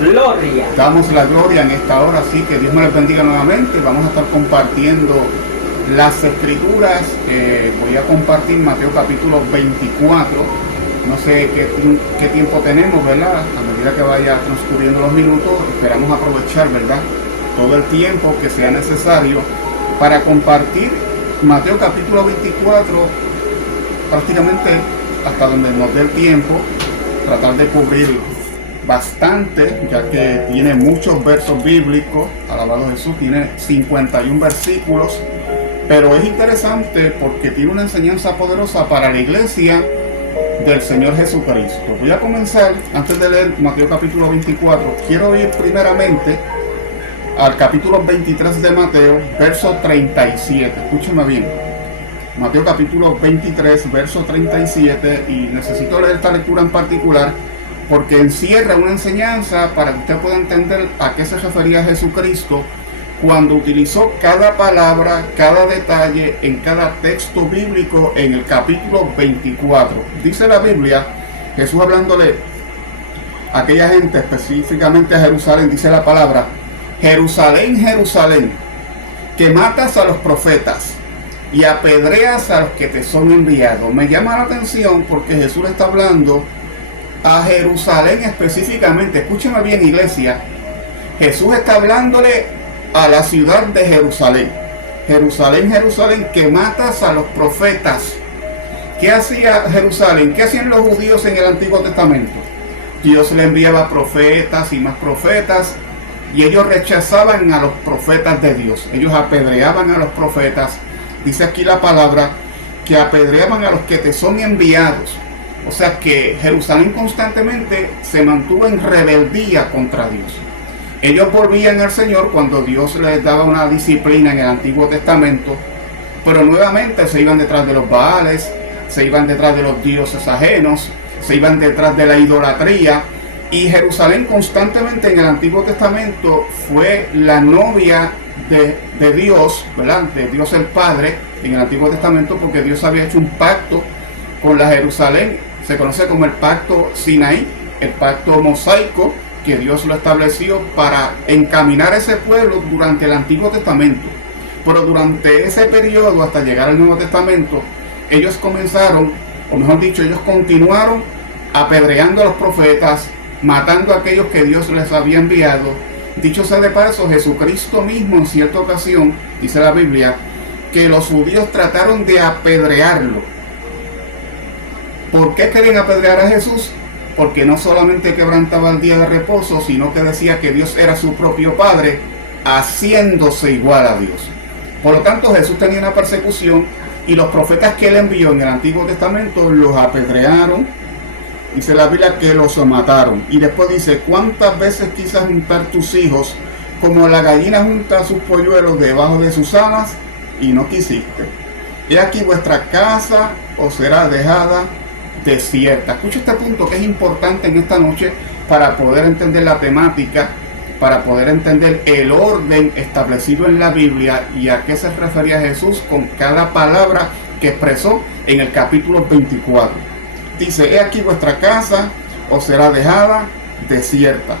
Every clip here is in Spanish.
gloria. Damos la gloria en esta hora, así que Dios me les bendiga nuevamente. Vamos a estar compartiendo las escrituras. Voy a compartir Mateo capítulo 24. No sé qué tiempo tenemos, ¿verdad? A medida que vaya transcurriendo los minutos, esperamos aprovechar, ¿verdad?, todo el tiempo que sea necesario para compartir Mateo capítulo 24, prácticamente hasta donde nos dé el tiempo, tratar de cubrir bastante, ya que tiene muchos versos bíblicos. Alabado Jesús, tiene 51 versículos, pero es interesante porque tiene una enseñanza poderosa para la iglesia del Señor Jesucristo. Voy a comenzar, antes de leer Mateo capítulo 24, quiero ir primeramente al capítulo 23 de Mateo, verso 37. Escúcheme bien. Mateo capítulo 23, verso 37, y necesito leer esta lectura en particular porque encierra una enseñanza para que usted pueda entender a qué se refería Jesucristo cuando utilizó cada palabra, cada detalle en cada texto bíblico en el capítulo 24. Dice la Biblia, Jesús hablándole a aquella gente, específicamente a Jerusalén, dice la palabra: Jerusalén, Jerusalén, que matas a los profetas y apedreas a los que te son enviados. Me llama la atención porque Jesús le está hablando a Jerusalén específicamente. Escúcheme bien, iglesia. Jesús está hablándole a la ciudad de Jerusalén. Jerusalén, Jerusalén, que matas a los profetas. ¿Qué hacía Jerusalén? ¿Qué hacían los judíos en el Antiguo Testamento? Dios le enviaba profetas y más profetas, y ellos rechazaban a los profetas de Dios. Ellos apedreaban a los profetas. Dice aquí la palabra que apedreaban a los que te son enviados. O sea que Jerusalén constantemente se mantuvo en rebeldía contra Dios. Ellos volvían al Señor cuando Dios les daba una disciplina en el Antiguo Testamento, pero nuevamente se iban detrás de los Baales, se iban detrás de los dioses ajenos, se iban detrás de la idolatría. Y Jerusalén constantemente en el Antiguo Testamento fue la novia de Dios, ¿verdad?, de Dios el Padre en el Antiguo Testamento, porque Dios había hecho un pacto con la Jerusalén. Se conoce como el pacto Sinaí, el pacto mosaico, que Dios lo estableció para encaminar a ese pueblo durante el Antiguo Testamento. Pero durante ese periodo, hasta llegar al Nuevo Testamento, ellos comenzaron, o mejor dicho, ellos continuaron apedreando a los profetas, matando a aquellos que Dios les había enviado. Dicho sea de paso, Jesucristo mismo en cierta ocasión, dice la Biblia, que los judíos trataron de apedrearlo. ¿Por qué querían apedrear a Jesús? Porque no solamente quebrantaba el día de reposo, sino que decía que Dios era su propio Padre, haciéndose igual a Dios. Por lo tanto, Jesús tenía una persecución, y los profetas que él envió en el Antiguo Testamento los apedrearon. Dice la Biblia que los mataron. Y después dice: ¿cuántas veces quisas juntar tus hijos como la gallina junta sus polluelos debajo de sus alas, y no quisiste? He aquí vuestra casa os será dejada desierta. Escucha este punto que es importante en esta noche para poder entender la temática, para poder entender el orden establecido en la Biblia y a qué se refería Jesús con cada palabra que expresó en el capítulo 24. Dice: he aquí vuestra casa os será dejada desierta,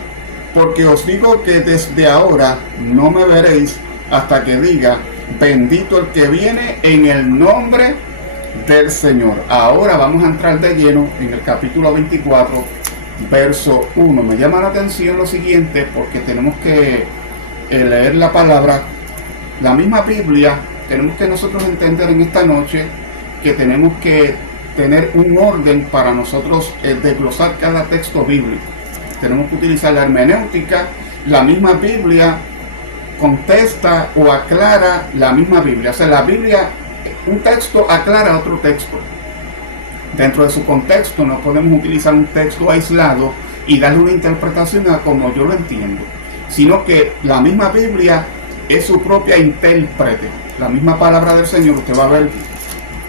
porque os digo que desde ahora no me veréis hasta que diga: bendito el que viene en el nombre del Señor. Ahora vamos a entrar de lleno en el capítulo 24, verso 1. Me llama la atención lo siguiente, porque tenemos que leer la palabra, la misma Biblia. Tenemos que nosotros entender en esta noche que tenemos que tener un orden para nosotros desglosar cada texto bíblico. Tenemos que utilizar la hermenéutica. La misma Biblia contesta o aclara la misma Biblia. O sea, la Biblia, un texto aclara otro texto. Dentro de su contexto no podemos utilizar un texto aislado y darle una interpretación a como yo lo entiendo, sino que la misma Biblia es su propia intérprete. La misma palabra del Señor, usted va a ver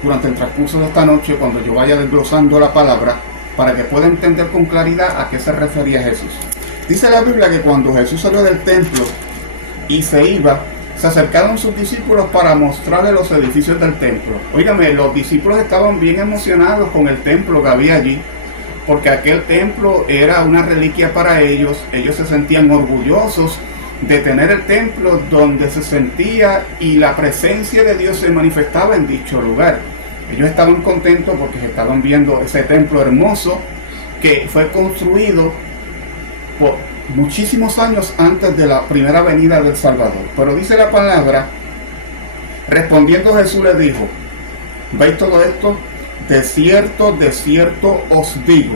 durante el transcurso de esta noche, cuando yo vaya desglosando la palabra, para que pueda entender con claridad a qué se refería Jesús. Dice la Biblia que cuando Jesús salió del templo y se iba, se acercaron sus discípulos para mostrarle los edificios del templo. Óigame, los discípulos estaban bien emocionados con el templo que había allí, porque aquel templo era una reliquia para ellos. Ellos se sentían orgullosos de tener el templo donde se sentía y la presencia de Dios se manifestaba en dicho lugar. Ellos estaban contentos porque estaban viendo ese templo hermoso que fue construido por muchísimos años antes de la primera venida del Salvador. Pero dice la palabra, respondiendo Jesús les dijo: ¿veis todo esto? De cierto, de cierto os digo,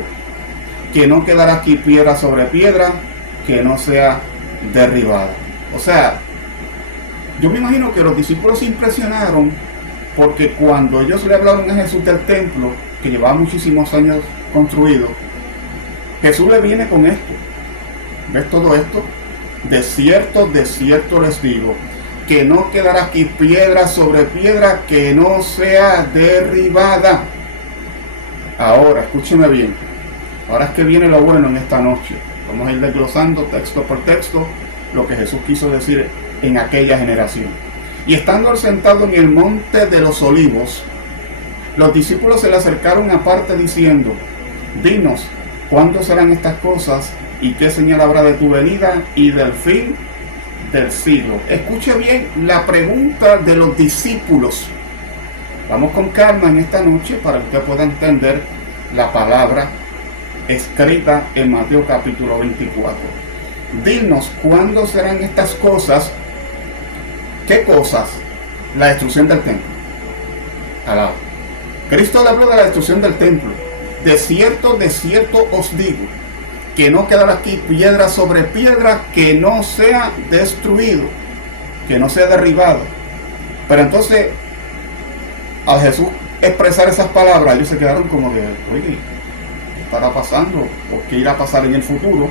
que no quedará aquí piedra sobre piedra que no sea derribada. O sea, yo me imagino que los discípulos se impresionaron porque cuando ellos le hablaron a Jesús del templo, que llevaba muchísimos años construido, Jesús le viene con esto. ¿Ves todo esto? De cierto les digo, que no quedará aquí piedra sobre piedra que no sea derribada. Ahora, escúcheme bien. Ahora es que viene lo bueno en esta noche. Vamos a ir desglosando texto por texto lo que Jesús quiso decir en aquella generación. Y estando sentado en el monte de los olivos, los discípulos se le acercaron aparte diciendo: dinos, ¿cuándo serán estas cosas? ¿Y qué señal habrá de tu venida y del fin del siglo? Escuche bien la pregunta de los discípulos. Vamos con calma en esta noche para que usted pueda entender la palabra escrita en Mateo capítulo 24. Dinos, ¿cuándo serán estas cosas? ¿Qué cosas? La destrucción del templo. Alaba. Cristo le habló de la destrucción del templo. De cierto os digo, que no quedará aquí piedra sobre piedra que no sea destruido, que no sea derribado. Pero entonces, al Jesús expresar esas palabras, ellos se quedaron como de, oye, ¿qué estará pasando? ¿O qué irá a pasar en el futuro?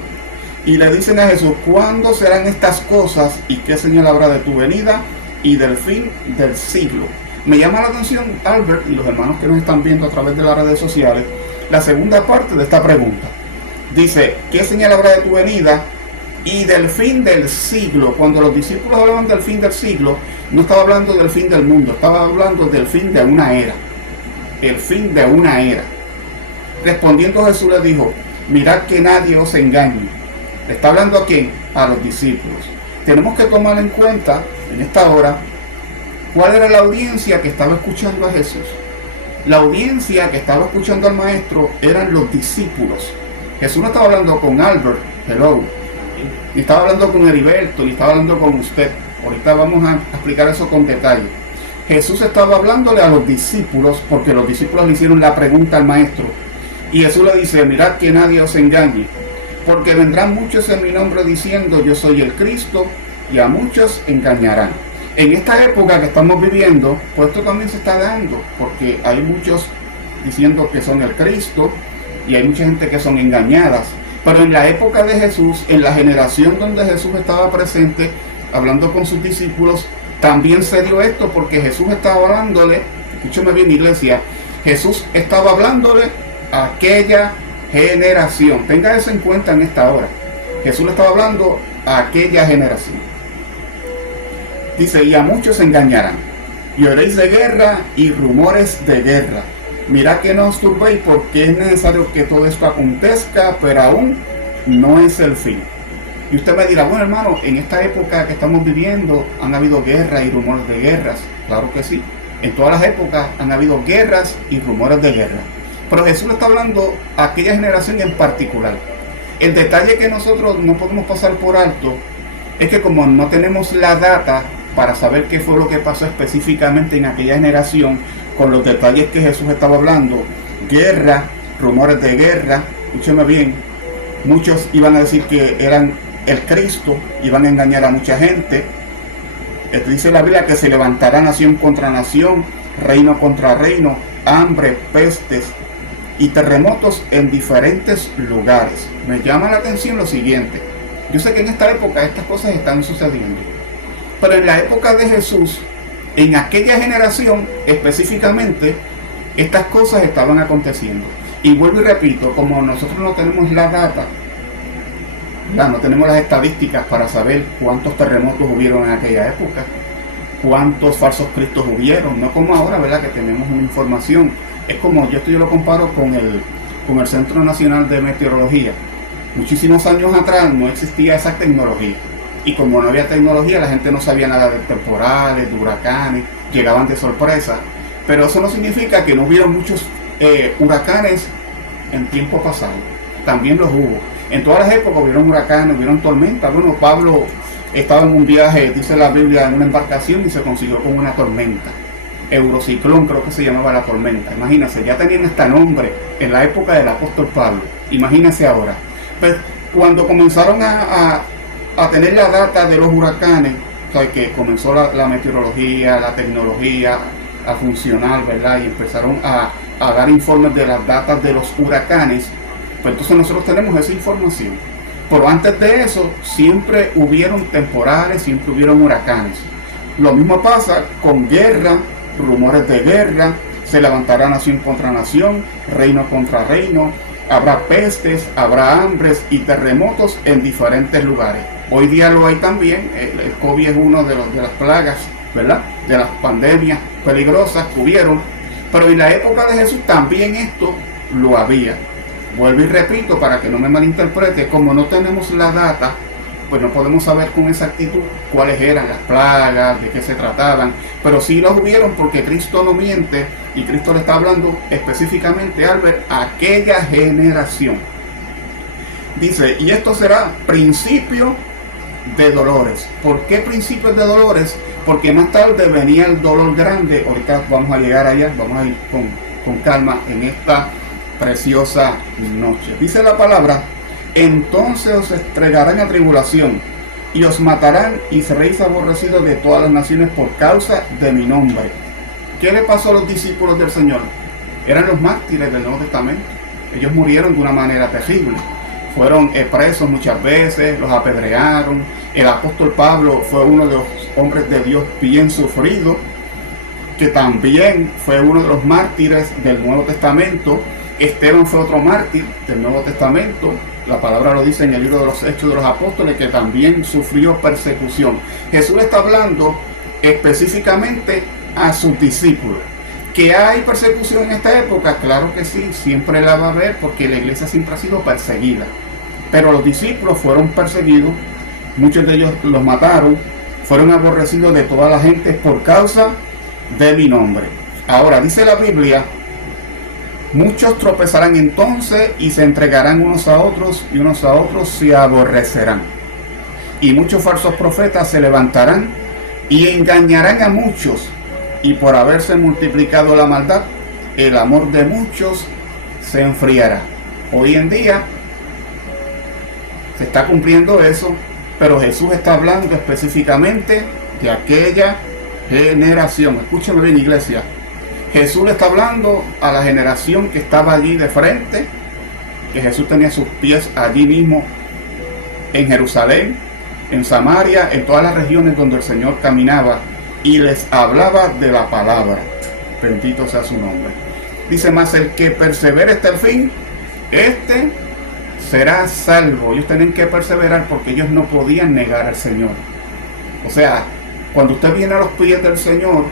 Y le dicen a Jesús: ¿cuándo serán estas cosas? ¿Y qué señal habrá de tu venida y del fin del siglo? Me llama la atención, Albert, y los hermanos que nos están viendo a través de las redes sociales, la segunda parte de esta pregunta. Dice: ¿qué señal habrá de tu venida y del fin del siglo? Cuando los discípulos hablaban del fin del siglo, no estaba hablando del fin del mundo, estaba hablando del fin de una era. El fin de una era. Respondiendo Jesús les dijo: mirad que nadie os engañe. ¿Está hablando a quién? A los discípulos. Tenemos que tomar en cuenta en esta hora cuál era la audiencia que estaba escuchando a Jesús. La audiencia que estaba escuchando al maestro eran los discípulos. Jesús no estaba hablando con Albert, hello, ni estaba hablando con Heriberto, ni estaba hablando con usted. Ahorita vamos a explicar eso con detalle. Jesús estaba hablándole a los discípulos porque los discípulos le hicieron la pregunta al maestro. Y Jesús le dice: mirad que nadie os engañe, porque vendrán muchos en mi nombre diciendo yo soy el Cristo, y a muchos engañarán. En esta época que estamos viviendo, pues esto también se está dando, porque hay muchos diciendo que son el Cristo, y hay mucha gente que son engañadas. Pero en la época de Jesús, en la generación donde Jesús estaba presente, hablando con sus discípulos, también se dio esto, porque Jesús estaba hablándole, escúchame bien, iglesia, Jesús estaba hablándole a aquella generación. Tenga eso en cuenta en esta hora. Jesús le estaba hablando a aquella generación. Dice: y a muchos engañarán, y oiréis de guerra y rumores de guerra. Mirad que no os turbéis, porque es necesario que todo esto acontezca, pero aún no es el fin. Y usted me dirá: bueno, hermano, en esta época que estamos viviendo han habido guerras y rumores de guerras. Claro que sí. En todas las épocas han habido guerras y rumores de guerra. Pero Jesús le está hablando a aquella generación en particular. El detalle que nosotros no podemos pasar por alto es que como no tenemos la data para saber qué fue lo que pasó específicamente en aquella generación, con los detalles que Jesús estaba hablando, guerra, rumores de guerra, escúcheme bien, muchos iban a decir que eran el Cristo, iban a engañar a mucha gente. Dice la Biblia que se levantará nación contra nación, reino contra reino, hambre, pestes y terremotos en diferentes lugares. Me llama la atención lo siguiente: yo sé que en esta época estas cosas están sucediendo, pero en la época de Jesús, en aquella generación específicamente, estas cosas estaban aconteciendo. Y vuelvo y repito, como nosotros no tenemos la data, no tenemos las estadísticas para saber cuántos terremotos hubieron en aquella época, cuántos falsos cristos hubieron, no como ahora, ¿verdad? Que tenemos una información. Es como, yo lo comparo con con el Centro Nacional de Meteorología. Muchísimos años atrás no existía esa tecnología. Y como no había tecnología, la gente no sabía nada de temporales, de huracanes, llegaban de sorpresa. Pero eso no significa que no hubiera muchos huracanes en tiempo pasado. También los hubo. En todas las épocas hubieron huracanes, hubieron tormentas. Bueno, Pablo estaba en un viaje, dice la Biblia, en una embarcación y se consiguió con una tormenta. Eurociclón creo que se llamaba la tormenta. Imagínense, ya tenían este nombre en la época del apóstol Pablo. Imagínense ahora. Pues, cuando comenzaron a tener la data de los huracanes, o sea, que comenzó la meteorología, la tecnología a funcionar, ¿verdad? Y empezaron a dar informes de las datas de los huracanes, pues entonces nosotros tenemos esa información. Pero antes de eso, siempre hubieron temporales, siempre hubieron huracanes. Lo mismo pasa con guerra, rumores de guerra, se levantará nación contra nación, reino contra reino, habrá pestes, habrá hambres y terremotos en diferentes lugares. Hoy día lo hay también, el COVID es uno de las plagas, ¿verdad? De las pandemias peligrosas que hubieron, pero en la época de Jesús también esto lo había. Vuelvo y repito para que no me malinterprete, como no tenemos la data, pues no podemos saber con exactitud cuáles eran las plagas, de qué se trataban, pero sí las hubieron porque Cristo no miente y Cristo le está hablando específicamente, Albert, a aquella generación. Dice, y esto será principio de dolores. ¿Por qué principios de dolores? Porque más tarde venía el dolor grande. Ahorita vamos a llegar allá, vamos a ir con calma en esta preciosa noche. Dice la palabra, entonces os entregarán a tribulación y os matarán y seréis aborrecidos de todas las naciones por causa de mi nombre. ¿Qué le pasó a los discípulos del Señor? Eran los mártires del Nuevo Testamento. Ellos murieron de una manera terrible. Fueron presos muchas veces, los apedrearon. El apóstol Pablo fue uno de los hombres de Dios bien sufrido, que también fue uno de los mártires del Nuevo Testamento. Esteban fue otro mártir del Nuevo Testamento. La palabra lo dice en el libro de los Hechos de los Apóstoles, que también sufrió persecución. Jesús le está hablando específicamente a sus discípulos. ¿Que hay persecución en esta época? Claro que sí, siempre la va a haber porque la iglesia siempre ha sido perseguida. Pero los discípulos fueron perseguidos, muchos de ellos los mataron, fueron aborrecidos de toda la gente por causa de mi nombre. Ahora, dice la Biblia, muchos tropezarán entonces y se entregarán unos a otros y unos a otros se aborrecerán. Y muchos falsos profetas se levantarán y engañarán a muchos. Y por haberse multiplicado la maldad, el amor de muchos se enfriará. Hoy en día se está cumpliendo eso, pero Jesús está hablando específicamente de aquella generación. Escúchame bien, iglesia. Jesús le está hablando a la generación que estaba allí de frente, que Jesús tenía sus pies allí mismo en Jerusalén, en Samaria, en todas las regiones donde el Señor caminaba y les hablaba de la palabra. Bendito sea su nombre. Dice más, el que persevere hasta el fin, este será salvo. Ellos tienen que perseverar porque ellos no podían negar al Señor. O sea, cuando usted viene a los pies del Señor,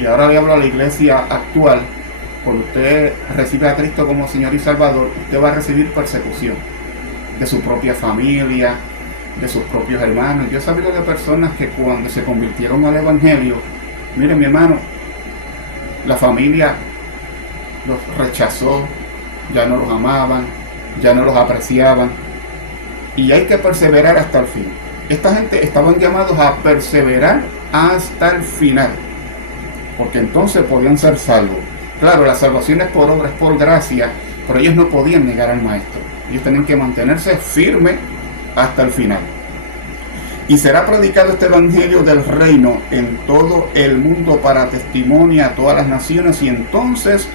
y ahora le hablo a la iglesia actual, cuando usted recibe a Cristo como Señor y Salvador, usted va a recibir persecución de su propia familia, de sus propios hermanos. Yo he sabido de personas que cuando se convirtieron al Evangelio, miren mi hermano, la familia los rechazó, ya no los amaban, ya no los apreciaban, y hay que perseverar hasta el fin. Esta gente estaban llamados a perseverar hasta el final, porque entonces podían ser salvos. Claro, la salvación es por obra, es por gracia, pero ellos no podían negar al Maestro. Ellos tenían que mantenerse firmes hasta el final. Y será predicado este evangelio del reino en todo el mundo para testimonio a todas las naciones, y entonces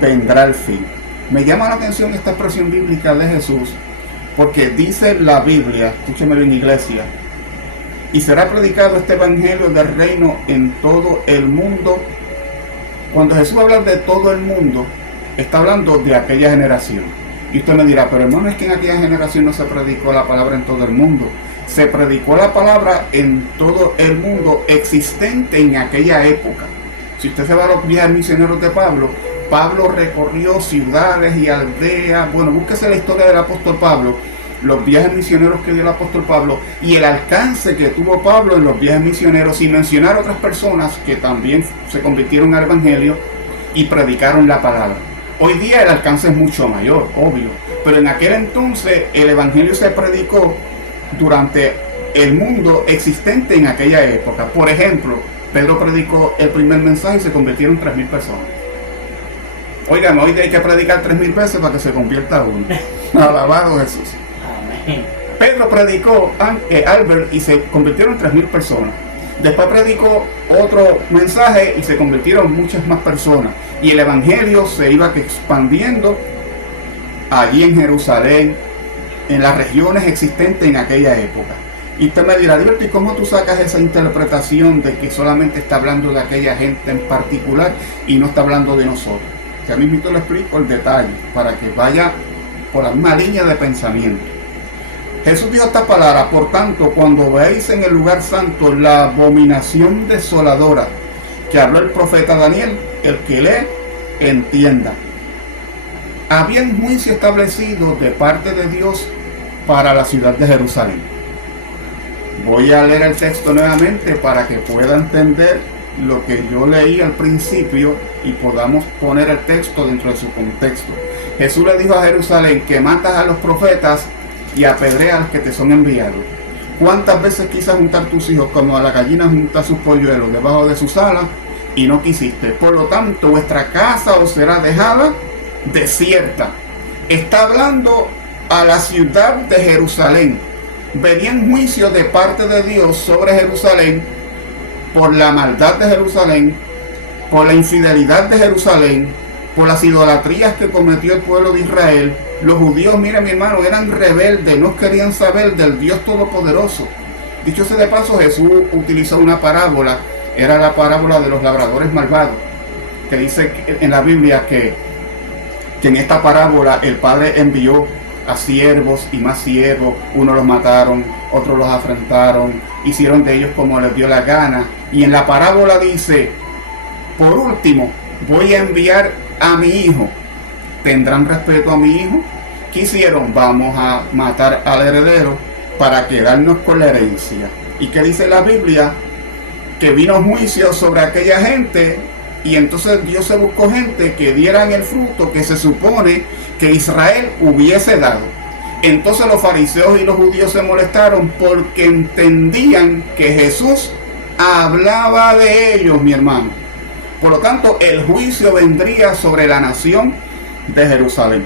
vendrá el fin. Me llama la atención esta expresión bíblica de Jesús, porque dice la Biblia, escúcheme bien, iglesia, y será predicado este evangelio del reino en todo el mundo. Cuando Jesús habla de todo el mundo, está hablando de aquella generación. Y usted me dirá, pero hermano, es que en aquella generación no se predicó la palabra en todo el mundo. Se predicó la palabra en todo el mundo existente en aquella época. Si usted se va a los viajes misioneros de Pablo, Pablo recorrió ciudades y aldeas. Bueno, búsquese la historia del apóstol Pablo, los viajes misioneros que dio el apóstol Pablo y el alcance que tuvo Pablo en los viajes misioneros, sin mencionar otras personas que también se convirtieron al evangelio y predicaron la palabra. Hoy día el alcance es mucho mayor, obvio, pero en aquel entonces el evangelio se predicó durante el mundo existente en aquella época. Por ejemplo, Pedro predicó el primer mensaje y se convirtieron 3.000 personas. Oigan, hoy hay que predicar 3.000 veces para que se convierta uno. Alabado Jesús. Amén. Pedro predicó Albert y se convirtieron 3.000 personas. Después predicó otro mensaje y se convirtieron muchas más personas. Y el evangelio se iba expandiendo allí en Jerusalén, en las regiones existentes en aquella época. Y usted me dirá, Liberto, ¿y cómo tú sacas esa interpretación de que solamente está hablando de aquella gente en particular y no está hablando de nosotros? Ya mismo le explico el detalle para que vaya por la misma línea de pensamiento. Jesús dijo esta palabra: por tanto, cuando veáis en el lugar santo la abominación desoladora que habló el profeta Daniel, el que lee, entienda. Había un juicio establecido de parte de Dios para la ciudad de Jerusalén. Voy a leer el texto nuevamente para que pueda entender lo que yo leí al principio y podamos poner el texto dentro de su contexto. Jesús le dijo a Jerusalén que matas a los profetas y apedreas a los que te son enviados. ¿Cuántas veces quise juntar tus hijos como a la gallina junta sus polluelos debajo de sus alas y no quisiste? Por lo tanto, vuestra casa os será dejada desierta. Está hablando a la ciudad de Jerusalén. Venían juicio de parte de Dios sobre Jerusalén por la maldad de Jerusalén, por la infidelidad de Jerusalén, por las idolatrías que cometió el pueblo de Israel. Los judíos, mira mi hermano, eran rebeldes, no querían saber del Dios Todopoderoso. Dicho sea de paso, Jesús utilizó una parábola, era la parábola de los labradores malvados, que dice en la Biblia que en esta parábola el Padre envió a siervos y más siervos, unos los mataron, otros los afrentaron, hicieron de ellos como les dio la gana. Y en la parábola dice: por último, voy a enviar a mi hijo. ¿Tendrán respeto a mi hijo? ¿Qué hicieron? Vamos a matar al heredero para quedarnos con la herencia. ¿Y qué dice la Biblia? Que vino juicio sobre aquella gente, y entonces Dios se buscó gente que dieran el fruto que se supone que Israel hubiese dado. Entonces los fariseos y los judíos se molestaron porque entendían que Jesús hablaba de ellos, mi hermano. Por lo tanto, el juicio vendría sobre la nación de Jerusalén.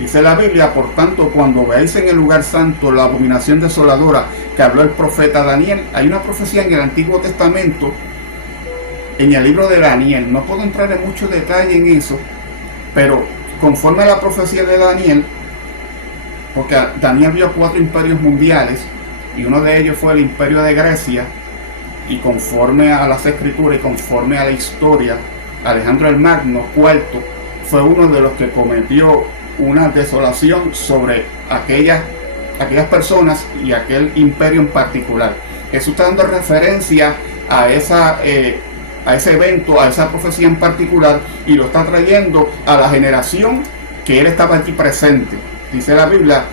Dice la Biblia: por tanto, cuando veáis en el lugar santo la abominación desoladora que habló el profeta Daniel. Hay una profecía en el Antiguo Testamento, en el libro de Daniel. No puedo entrar en mucho detalle en eso, pero conforme a la profecía de Daniel, porque Daniel vio 4 imperios mundiales y uno de ellos fue el imperio de Grecia, y conforme a las escrituras y conforme a la historia, Alejandro el Magno, IV, fue uno de los que cometió una desolación sobre aquellas personas y aquel imperio en particular. Jesús está dando referencia a ese evento, a esa profecía en particular, y lo está trayendo a la generación que él estaba aquí presente. Dice la Biblia: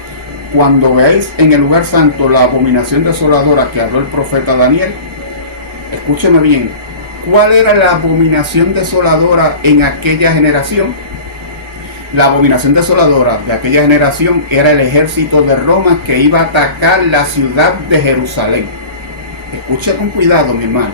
cuando veáis en el lugar santo la abominación desoladora que habló el profeta Daniel. Escúcheme bien, ¿cuál era la abominación desoladora en aquella generación? La abominación desoladora de aquella generación era el ejército de Roma que iba a atacar la ciudad de Jerusalén. Escuche con cuidado, mi hermano.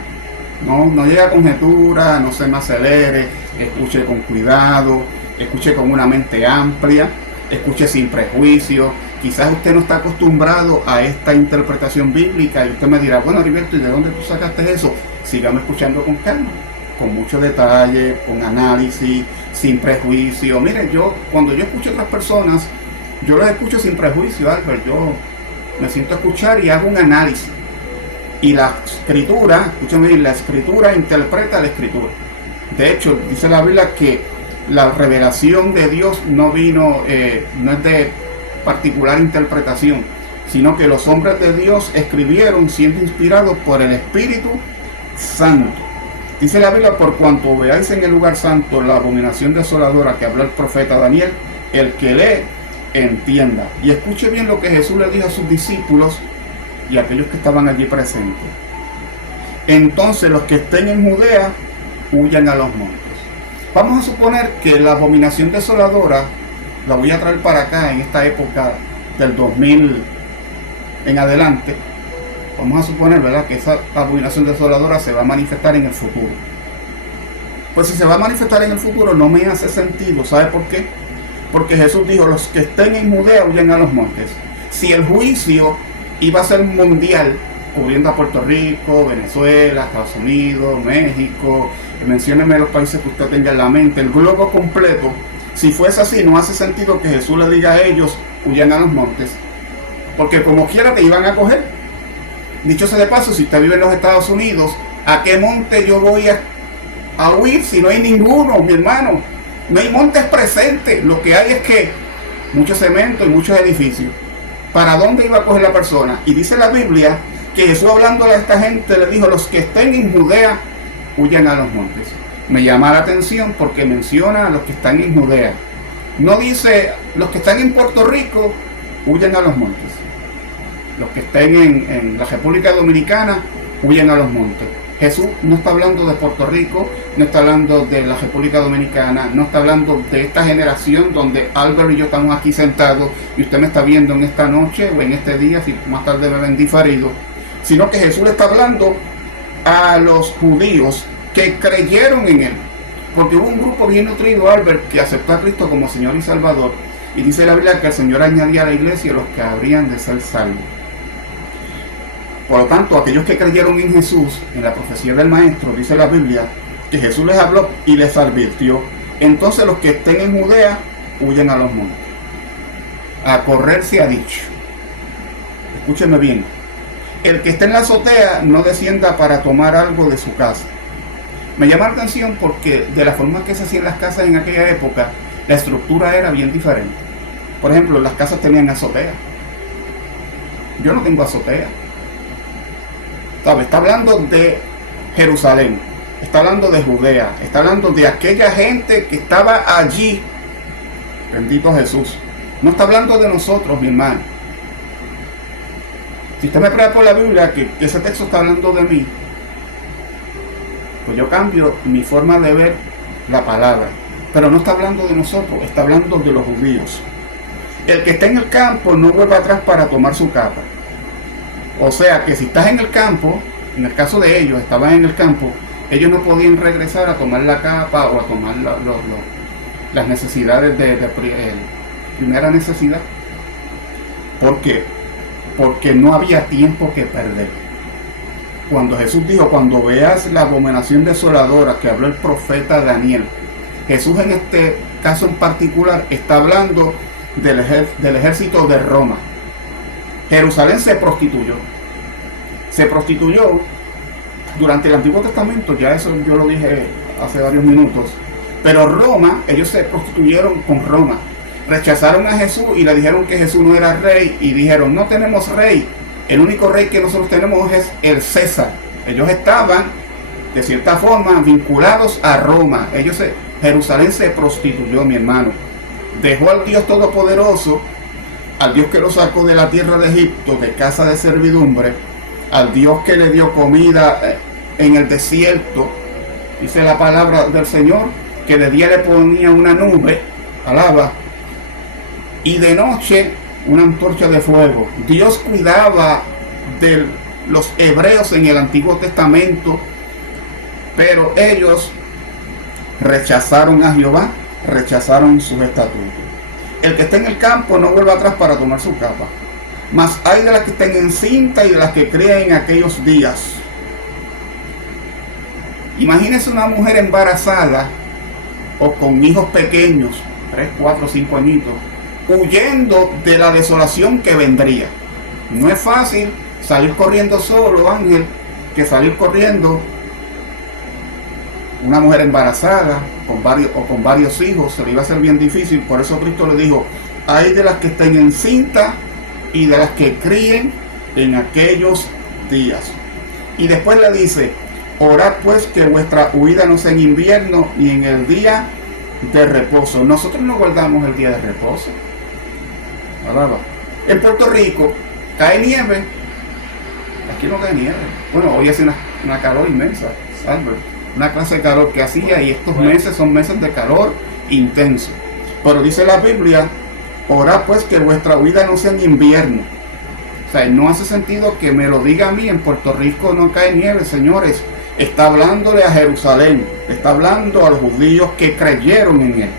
No llegue a conjetura, no se me acelere. Escuche con cuidado, escuche con una mente amplia, escuche sin prejuicio. Quizás usted no está acostumbrado a esta interpretación bíblica y usted me dirá: bueno, Heriberto, ¿y de dónde tú sacaste eso? Sígame escuchando con calma, con mucho detalle, con análisis, sin prejuicio. Mire, cuando yo escucho a otras personas, yo las escucho sin prejuicio, Albert. Yo me siento a escuchar y hago un análisis. Y la escritura, escúchame bien, la escritura interpreta la escritura. De hecho, dice la Biblia que la revelación de Dios no vino, no es de particular interpretación, sino que los hombres de Dios escribieron siendo inspirados por el Espíritu Santo. Dice la Biblia: por cuanto veáis en el lugar santo la abominación desoladora que habló el profeta Daniel, el que lee, entienda. Y escuche bien lo que Jesús le dijo a sus discípulos y a aquellos que estaban allí presentes. Entonces los que estén en Judea, huyan a los montes. Vamos a suponer que la abominación desoladora, la voy a traer para acá en esta época del 2000 en adelante. Vamos a suponer, ¿verdad?, que esa abominación desoladora se va a manifestar en el futuro. Pues si se va a manifestar en el futuro, no me hace sentido. ¿Sabe por qué? Porque Jesús dijo: los que estén en Judea, huyan a los montes. Si el juicio iba a ser mundial, cubriendo a Puerto Rico, Venezuela, Estados Unidos, México, mencióneme los países que usted tenga en la mente, el globo completo. Si fuese así, no hace sentido que Jesús le diga a ellos: huyan a los montes, porque como quiera te iban a coger. Dicho sea de paso, si usted vive en los Estados Unidos, ¿a qué monte yo voy a huir si no hay ninguno, mi hermano? No hay montes presentes. Lo que hay es que mucho cemento y muchos edificios. ¿Para dónde iba a coger la persona? Y dice la Biblia que Jesús, hablándole a esta gente, le dijo: los que estén en Judea, huyan a los montes. Me llama la atención porque menciona a los que están en Judea. No dice: los que están en Puerto Rico, huyan a los montes. Los que estén en la República Dominicana, huyen a los montes. Jesús no está hablando de Puerto Rico, no está hablando de la República Dominicana, no está hablando de esta generación donde Albert y yo estamos aquí sentados y usted me está viendo en esta noche o en este día, si más tarde me ven diferido, sino que Jesús le está hablando a los judíos que creyeron en él, porque hubo un grupo bien nutrido, Albert, que aceptó a Cristo como Señor y Salvador, y dice la Biblia que el Señor añadía a la iglesia los que habrían de ser salvos. Por lo tanto, aquellos que creyeron en Jesús, en la profecía del Maestro, dice la Biblia, que Jesús les habló y les advirtió: entonces los que estén en Judea, huyen a los montes. A correr se ha dicho. Escúcheme bien. El que esté en la azotea no descienda para tomar algo de su casa. Me llama la atención porque de la forma que se hacían las casas en aquella época, la estructura era bien diferente. Por ejemplo, las casas tenían azotea. Yo no tengo azotea. ¿Sabe? Está hablando de Jerusalén, está hablando de Judea, está hablando de aquella gente que estaba allí. Bendito Jesús. No está hablando de nosotros, mi hermano. Si usted me prueba por la Biblia que ese texto está hablando de mí, pues yo cambio mi forma de ver la palabra. Pero no está hablando de nosotros, está hablando de los judíos. El que está en el campo no vuelva atrás para tomar su capa. O sea que si estás en el campo, en el caso de ellos, estaban en el campo, ellos no podían regresar a tomar la capa o a tomar las necesidades de primera necesidad. ¿Por qué? Porque no había tiempo que perder. Cuando Jesús dijo: cuando veas la abominación desoladora que habló el profeta Daniel, Jesús en este caso en particular está hablando del ejército de Roma. Jerusalén se prostituyó. Se prostituyó durante el Antiguo Testamento, ya eso yo lo dije hace varios minutos. Pero Roma, ellos se prostituyeron con Roma. Rechazaron a Jesús y le dijeron que Jesús no era rey. Y dijeron: no tenemos rey. El único rey que nosotros tenemos es el César. Ellos estaban, de cierta forma, vinculados a Roma. Jerusalén se prostituyó, mi hermano. Dejó al Dios Todopoderoso, al Dios que lo sacó de la tierra de Egipto, de casa de servidumbre, al Dios que le dio comida en el desierto. Dice la palabra del Señor que de día le ponía una nube, alaba, y de noche una antorcha de fuego. Dios cuidaba de los hebreos en el Antiguo Testamento, pero ellos rechazaron a Jehová, rechazaron sus estatutos. El que esté en el campo no vuelva atrás para tomar su capa. Mas hay de las que estén encinta y de las que crían en aquellos días. Imagínese una mujer embarazada o con hijos pequeños, 3, 4, 5 añitos, huyendo de la desolación que vendría. No es fácil salir corriendo solo, Ángel, que salir corriendo una mujer embarazada con varios hijos. Se le iba a hacer bien difícil. Por eso Cristo le dijo: hay de las que estén encinta y de las que críen en aquellos días. Y después le dice: Orad pues que vuestra huida no sea en invierno ni en el día de reposo. Nosotros no guardamos el día de reposo. Alaba. En Puerto Rico cae nieve. Aquí no cae nieve. Bueno, hoy hace una calor inmensa, Albert. Una clase de calor que hacía, y estos meses son meses de calor intenso. Pero dice la Biblia, orad pues que vuestra huida no sea en invierno. O sea, no hace sentido que me lo diga a mí. En Puerto Rico no cae nieve, señores. Está hablándole a Jerusalén, está hablando a los judíos que creyeron en él.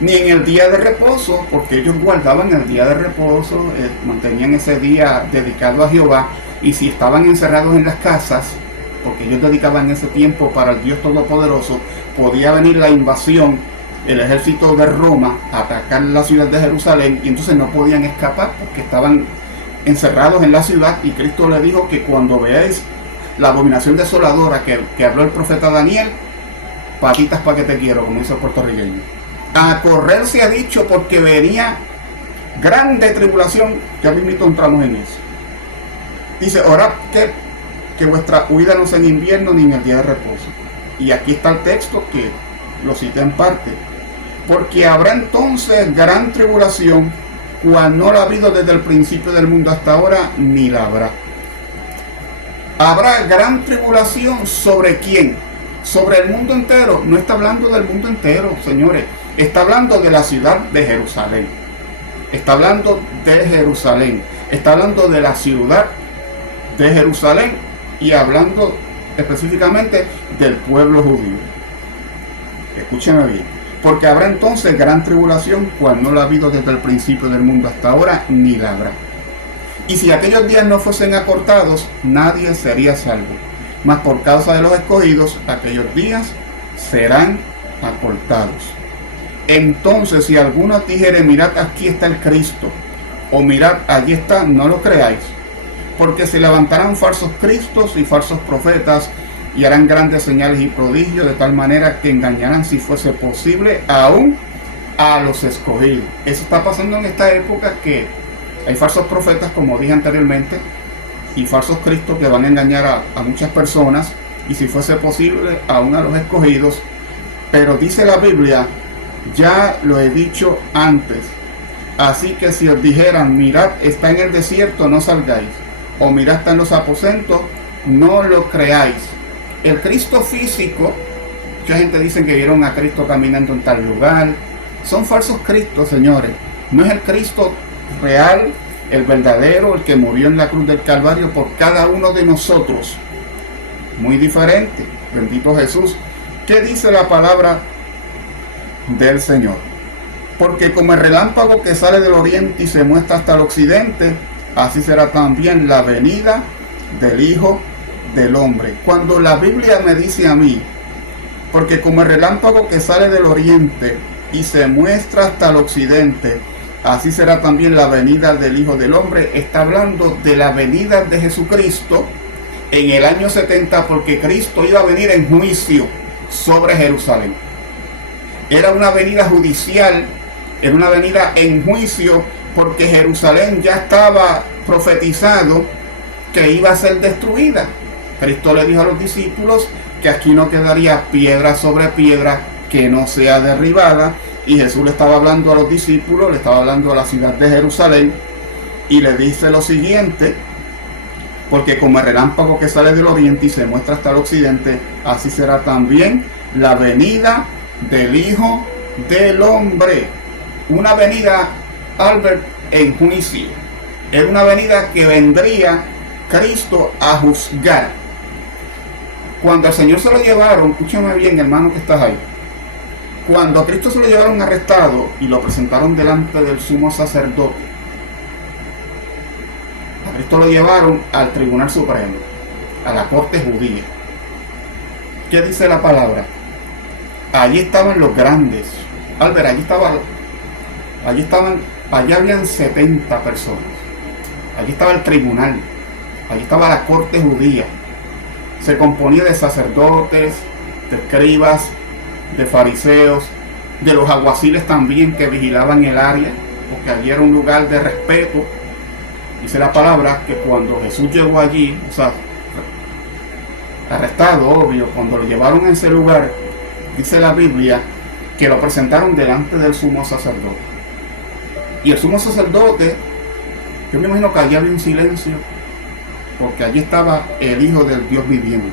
Ni en el día de reposo, porque ellos guardaban el día de reposo, mantenían ese día dedicado a Jehová, y si estaban encerrados en las casas, porque ellos dedicaban ese tiempo para el Dios Todopoderoso, podía venir la invasión, el ejército de Roma, a atacar la ciudad de Jerusalén, y entonces no podían escapar porque estaban encerrados en la ciudad. Y Cristo le dijo que cuando veáis la abominación desoladora que habló el profeta Daniel, patitas pa' que te quiero, como dice el puertorriqueño. A correr se ha dicho, porque venía grande tribulación. Ya mismo entramos en eso. Dice, orad que vuestra huida no sea en invierno ni en el día de reposo. Y aquí está el texto que lo cité en parte. Porque habrá entonces gran tribulación, cual no la ha habido desde el principio del mundo hasta ahora, ni la habrá. Habrá gran tribulación. ¿Sobre quién? Sobre el mundo entero. No está hablando del mundo entero, señores. Está hablando de la ciudad de Jerusalén. Está hablando de Jerusalén. Está hablando de la ciudad de Jerusalén, y hablando específicamente del pueblo judío. Escúcheme bien. Porque habrá entonces gran tribulación, cual no la ha habido desde el principio del mundo hasta ahora, ni la habrá. Y si aquellos días no fuesen acortados, nadie sería salvo. Mas por causa de los escogidos, aquellos días serán acortados. Entonces, si alguno dijere, mirad, aquí está el Cristo, o mirad, allí está, no lo creáis. Porque se levantarán falsos cristos y falsos profetas, y harán grandes señales y prodigios, de tal manera que engañarán, si fuese posible, aún a los escogidos. Eso está pasando en esta época, que hay falsos profetas, como dije anteriormente, y falsos cristos que van a engañar a muchas personas, y si fuese posible, aún a los escogidos. Pero dice la Biblia, ya lo he dicho antes, así que si os dijeran, mirad, está en el desierto, no salgáis, o mirad, está en los aposentos, no lo creáis. El Cristo físico, mucha gente dice que vieron a Cristo caminando en tal lugar. Son falsos cristos, señores. No es el Cristo real, el verdadero, el que murió en la cruz del Calvario por cada uno de nosotros. Muy diferente. Bendito Jesús. ¿Qué dice la palabra del Señor? Porque como el relámpago que sale del oriente y se muestra hasta el occidente, así será también la venida del Hijo del Hombre. Cuando la Biblia me dice a mí, porque como el relámpago que sale del oriente y se muestra hasta el occidente, así será también la venida del Hijo del Hombre, está hablando de la venida de Jesucristo en el año 70, porque Cristo iba a venir en juicio sobre Jerusalén. Era una venida judicial, era una venida en juicio, porque Jerusalén ya estaba profetizado que iba a ser destruida. Cristo le dijo a los discípulos que aquí no quedaría piedra sobre piedra que no sea derribada, y Jesús le estaba hablando a los discípulos, le estaba hablando a la ciudad de Jerusalén, y le dice lo siguiente: porque como el relámpago que sale del oriente y se muestra hasta el occidente, así será también la venida del Hijo del Hombre. Una venida, Albert, en juicio. Es una venida que vendría Cristo a juzgar. Cuando al Señor se lo llevaron, escúchame bien, hermano que estás ahí, cuando a Cristo se lo llevaron arrestado y lo presentaron delante del sumo sacerdote, a Cristo lo llevaron al Tribunal Supremo, a la corte judía. ¿Qué dice la palabra? Allí estaban los grandes. Albert, allí habían 70 personas. Allí estaba el tribunal, allí estaba la corte judía. Se componía de sacerdotes, de escribas, de fariseos, de los alguaciles también que vigilaban el área, porque allí era un lugar de respeto. Dice la palabra que cuando Jesús llegó allí, o sea, arrestado, obvio, cuando lo llevaron a ese lugar, dice la Biblia, que lo presentaron delante del sumo sacerdote. Y el sumo sacerdote, yo me imagino que allí había un silencio, porque allí estaba el Hijo del Dios viviente.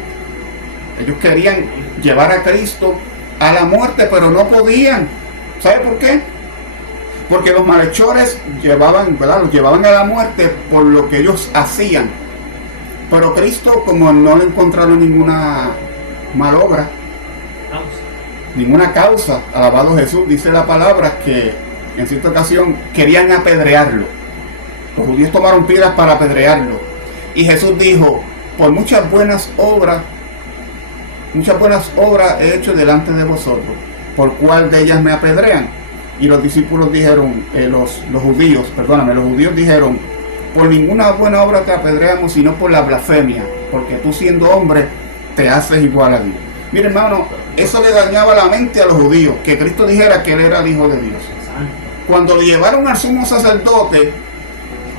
Ellos querían llevar a Cristo a la muerte, pero no podían. ¿Sabe por qué? Porque los malhechores los llevaban a la muerte por lo que ellos hacían. Pero Cristo, como no le encontraron ninguna malobra, ninguna causa, alabado Jesús, dice la palabra que en cierta ocasión querían apedrearlo. Los judíos tomaron piedras para apedrearlo. Y Jesús dijo, por muchas buenas obras he hecho delante de vosotros, ¿por cuál de ellas me apedrean? Y los discípulos dijeron, los judíos dijeron, por ninguna buena obra te apedreamos, sino por la blasfemia, porque tú siendo hombre te haces igual a Dios. Mire, hermano, eso le dañaba la mente a los judíos, que Cristo dijera que Él era el Hijo de Dios. Cuando lo llevaron al sumo sacerdote,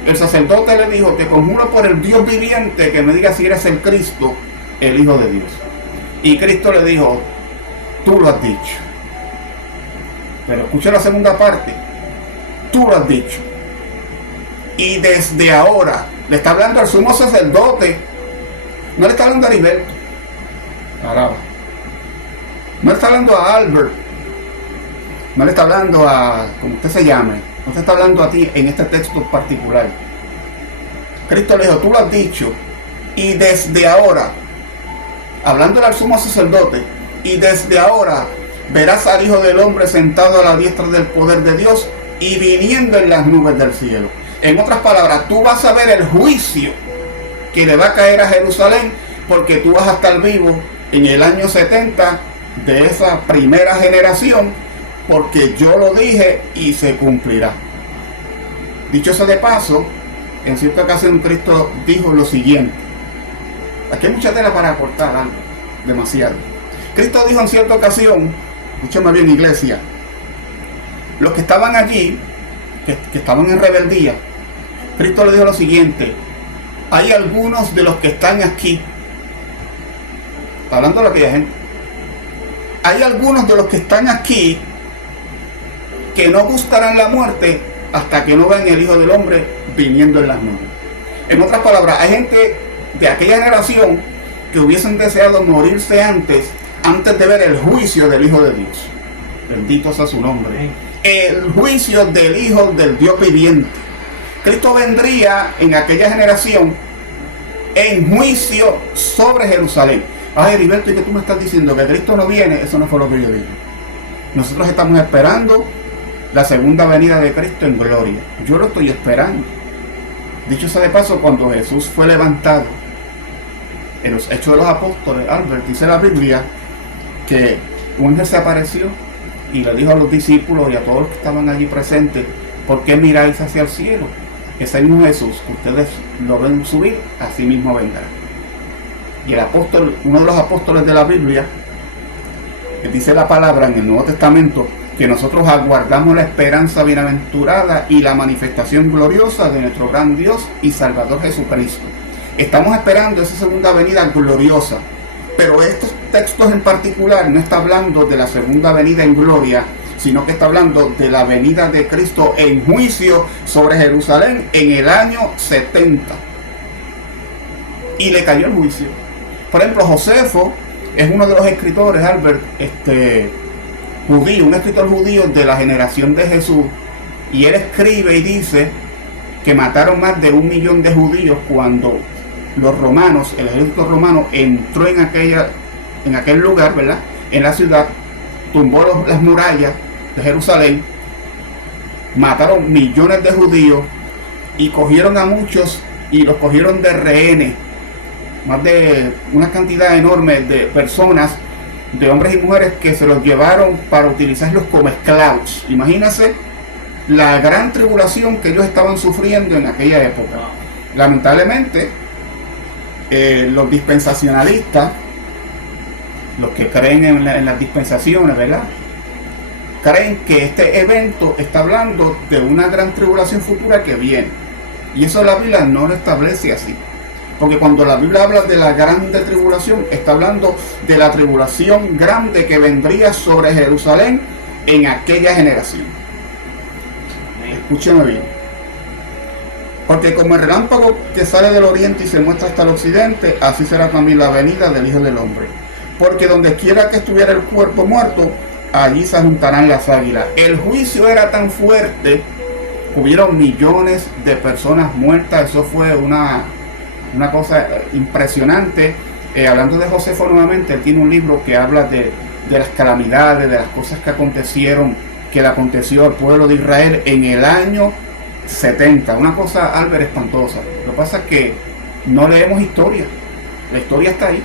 el sacerdote le dijo, te conjuro por el Dios viviente que me diga si eres el Cristo, el Hijo de Dios. Y Cristo le dijo, tú lo has dicho. Pero escucha la segunda parte, tú lo has dicho. Y desde ahora, le está hablando al sumo sacerdote, no le está hablando a Heriberto, no le está hablando a Albert, no le está hablando a, como usted se llame, no te está hablando a ti en este texto particular. Cristo le dijo, tú lo has dicho, y desde ahora, hablándole al sumo sacerdote, y desde ahora verás al Hijo del Hombre sentado a la diestra del poder de Dios y viniendo en las nubes del cielo. En otras palabras, tú vas a ver el juicio que le va a caer a Jerusalén, porque tú vas a estar vivo en el año 70 de esa primera generación, porque yo lo dije y se cumplirá. Dicho eso de paso, en cierta ocasión Cristo dijo lo siguiente. Aquí hay mucha tela para cortar, algo, demasiado. Cristo dijo en cierta ocasión, escúchame bien, iglesia, los que estaban allí, que estaban en rebeldía, Cristo le dijo lo siguiente, hay algunos de los que están aquí, hablando de aquella gente, hay algunos de los que están aquí que no gustarán la muerte hasta que no vean el Hijo del Hombre viniendo en las nubes. En otras palabras, hay gente de aquella generación que hubiesen deseado morirse antes de ver el juicio del Hijo de Dios. Bendito sea su nombre. El juicio del Hijo del Dios viviente. Cristo vendría en aquella generación en juicio sobre Jerusalén. Ay, Heriberto, ¿y qué tú me estás diciendo? ¿Que Cristo no viene? Eso no fue lo que yo dije. Nosotros estamos esperando la segunda venida de Cristo en gloria. Yo lo estoy esperando. Dicho sea de paso, cuando Jesús fue levantado en los Hechos de los Apóstoles, Albert, dice la Biblia que un ángel se apareció y le dijo a los discípulos y a todos los que estaban allí presentes, ¿por qué miráis hacia el cielo? Ese mismo Jesús que ustedes lo ven subir, así mismo vendrá. Y el apóstol, uno de los apóstoles de la Biblia, que dice la palabra en el Nuevo Testamento, que nosotros aguardamos la esperanza bienaventurada y la manifestación gloriosa de nuestro gran Dios y Salvador Jesucristo. Estamos esperando esa segunda venida gloriosa, pero estos textos en particular no está hablando de la segunda venida en gloria, sino que está hablando de la venida de Cristo en juicio sobre Jerusalén en el año 70. Y le cayó el juicio. Por ejemplo, Josefo es uno de los escritores, Albert, judío, un escritor judío de la generación de Jesús, y él escribe y dice que mataron más de 1 millón de judíos cuando los romanos, el ejército romano entró en aquel lugar, ¿verdad? En la ciudad, tumbó las murallas de Jerusalén, mataron millones de judíos y cogieron a muchos y los cogieron de rehenes, más de una cantidad enorme de personas, de hombres y mujeres, que se los llevaron para utilizarlos como esclavos. Imagínense la gran tribulación que ellos estaban sufriendo en aquella época. Lamentablemente, los dispensacionalistas, los que creen en las dispensaciones, ¿verdad?, creen que este evento está hablando de una gran tribulación futura que viene. Y eso la Biblia no lo establece así. Porque cuando la Biblia habla de la grande tribulación, está hablando de la tribulación grande que vendría sobre Jerusalén en aquella generación. Escúcheme bien. Porque como el relámpago que sale del oriente y se muestra hasta el occidente, así será también la venida del Hijo del Hombre. Porque donde quiera que estuviera el cuerpo muerto, allí se juntarán las águilas. El juicio era tan fuerte, hubieron millones de personas muertas. Eso fue una cosa impresionante. Hablando de Josefo nuevamente, él tiene un libro que habla de las calamidades, de las cosas que acontecieron, que le aconteció al pueblo de Israel en el año 70. Una cosa, Albert, espantosa. Lo que pasa es que no leemos historia. La historia está ahí.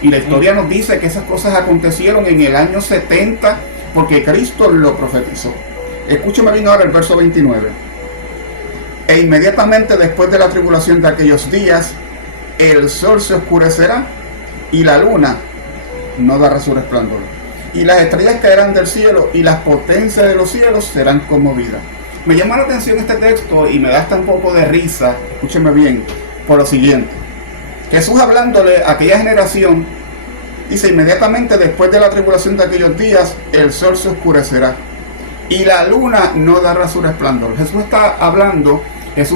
Y la historia nos dice que esas cosas acontecieron en el año 70 porque Cristo lo profetizó. Escúcheme bien ahora el verso 29. E inmediatamente después de la tribulación de aquellos días, el sol se oscurecerá y la luna no dará su resplandor. Y las estrellas caerán del cielo y las potencias de los cielos serán conmovidas. Me llama la atención este texto y me da hasta un poco de risa, escúcheme bien, por lo siguiente. Jesús hablándole a aquella generación, dice, inmediatamente después de la tribulación de aquellos días, el sol se oscurecerá y la luna no dará su resplandor. Jesús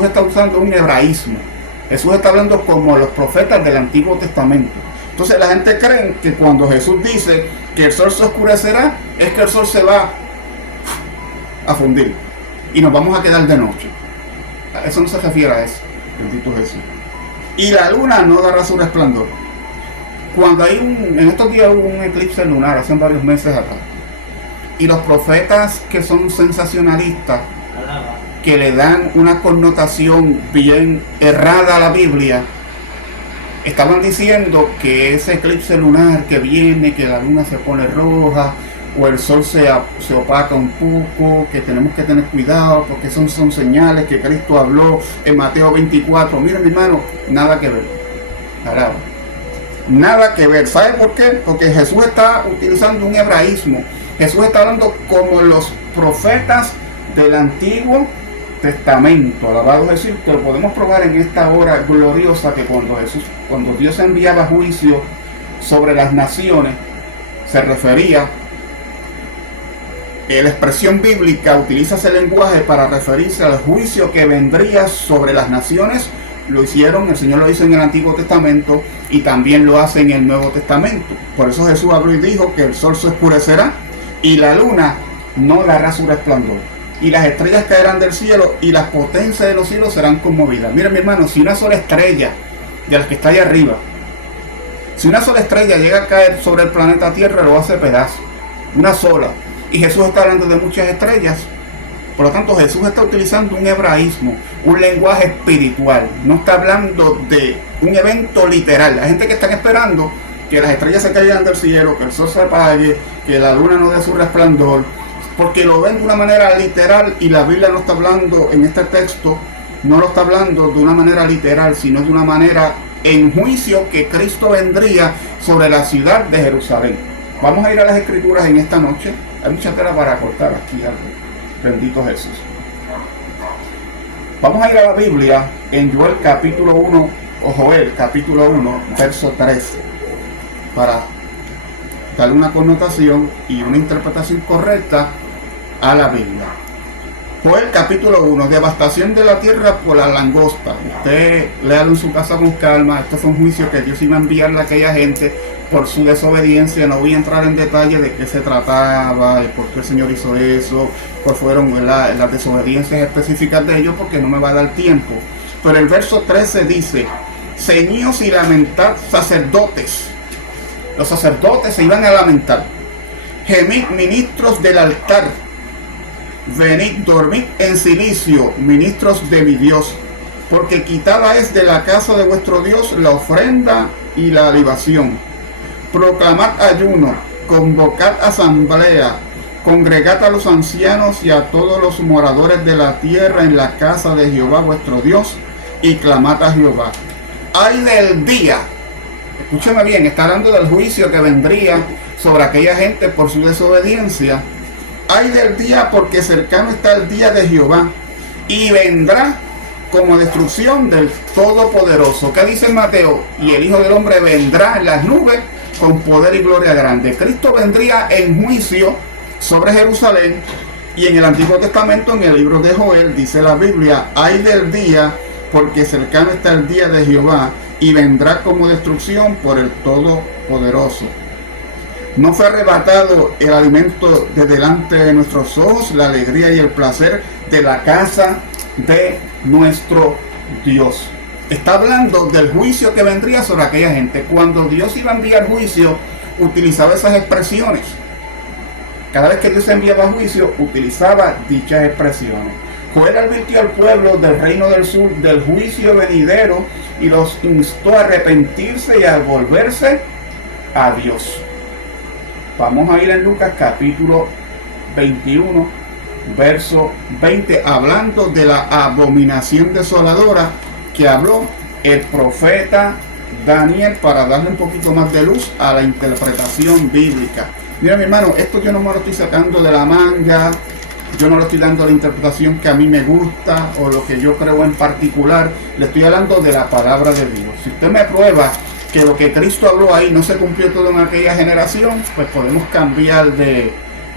está usando un hebraísmo. Jesús está hablando como los profetas del Antiguo Testamento. Entonces la gente cree que cuando Jesús dice que el sol se oscurecerá, es que el sol se va a fundir y nos vamos a quedar de noche. Eso no se refiere a eso, bendito Jesús. Y la luna no dará su resplandor. Cuando en estos días hubo un eclipse lunar, hace varios meses atrás, y los profetas que son sensacionalistas, que le dan una connotación bien errada a la Biblia, estaban diciendo que ese eclipse lunar que viene, que la luna se pone roja, o el sol se opaca un poco, que tenemos que tener cuidado porque son señales que Cristo habló en Mateo 24. Miren, mi hermano, nada que ver. Nada que ver. ¿Sabe por qué? Porque Jesús está utilizando un hebraísmo. Jesús está hablando como los profetas del Antiguo Testamento. Alabado Jesús, que lo podemos probar en esta hora gloriosa, que cuando Dios enviaba juicio sobre las naciones, se refería, la expresión bíblica utiliza ese lenguaje para referirse al juicio que vendría sobre las naciones. Lo hicieron, el Señor lo hizo en el Antiguo Testamento y también lo hace en el Nuevo Testamento. Por eso Jesús habló y dijo que el sol se oscurecerá y la luna no dará su resplandor. Y las estrellas caerán del cielo y las potencias de los cielos serán conmovidas. Miren, mi hermano, si una sola estrella de las que está allá arriba, si una sola estrella llega a caer sobre el planeta Tierra, lo hace pedazo. Una sola. Y Jesús está hablando de muchas estrellas. Por lo tanto, Jesús está utilizando un hebraísmo, un lenguaje espiritual. No está hablando de un evento literal. La gente que está esperando que las estrellas se caigan del cielo, que el sol se apague, que la luna no dé su resplandor, porque lo ven de una manera literal, y la Biblia no está hablando en este texto, no lo está hablando de una manera literal, sino de una manera en juicio que Cristo vendría sobre la ciudad de Jerusalén. Vamos a ir a las Escrituras en esta noche. Hay mucha tela para cortar aquí algo. Bendito Jesús. Vamos a ir a la Biblia en Joel capítulo 1, o Joel capítulo 1, verso 3, para darle una connotación y una interpretación correcta a la Biblia. Joel capítulo 1, devastación de la tierra por la langosta. Usted léalo en su casa con calma. Esto fue un juicio que Dios iba a enviarle a aquella gente por su desobediencia. No voy a entrar en detalle de qué se trataba y por qué el Señor hizo eso, cuáles fueron las desobediencias específicas de ellos, porque no me va a dar tiempo. Pero el verso 13 dice: ceñíos y lamentad sacerdotes. Los sacerdotes se iban a lamentar. Gemid ministros del altar. Venid, dormid en silicio, ministros de mi Dios, porque quitada es de la casa de vuestro Dios la ofrenda y la libación. Proclamad ayuno, convocad asamblea, congregad a los ancianos y a todos los moradores de la tierra en la casa de Jehová vuestro Dios, y clamad a Jehová. Ay del día, escúcheme bien, está hablando del juicio que vendría sobre aquella gente por su desobediencia. Ay del día, porque cercano está el día de Jehová, y vendrá como destrucción del Todopoderoso. ¿Qué dice Mateo? Y el Hijo del Hombre vendrá en las nubes con poder y gloria grande. Cristo vendría en juicio sobre Jerusalén. Y en el Antiguo Testamento, en el libro de Joel, dice la Biblia: ay del día, porque cercano está el día de Jehová, y vendrá como destrucción por el Todopoderoso. No fue arrebatado el alimento de delante de nuestros ojos, la alegría y el placer de la casa de nuestro Dios. Está hablando del juicio que vendría sobre aquella gente. Cuando Dios iba a enviar juicio, utilizaba esas expresiones. Cada vez que Dios enviaba juicio, utilizaba dichas expresiones. Joel advirtió al pueblo del reino del sur del juicio venidero y los instó a arrepentirse y a volverse a Dios. Vamos a ir en Lucas capítulo 21, verso 20, hablando de la abominación desoladora que habló el profeta Daniel, para darle un poquito más de luz a la interpretación bíblica. Mira, mi hermano, esto yo no me lo estoy sacando de la manga, yo no le estoy dando la interpretación que a mí me gusta o lo que yo creo en particular, le estoy hablando de la palabra de Dios. Si usted me prueba que lo que Cristo habló ahí no se cumplió todo en aquella generación, pues podemos cambiar de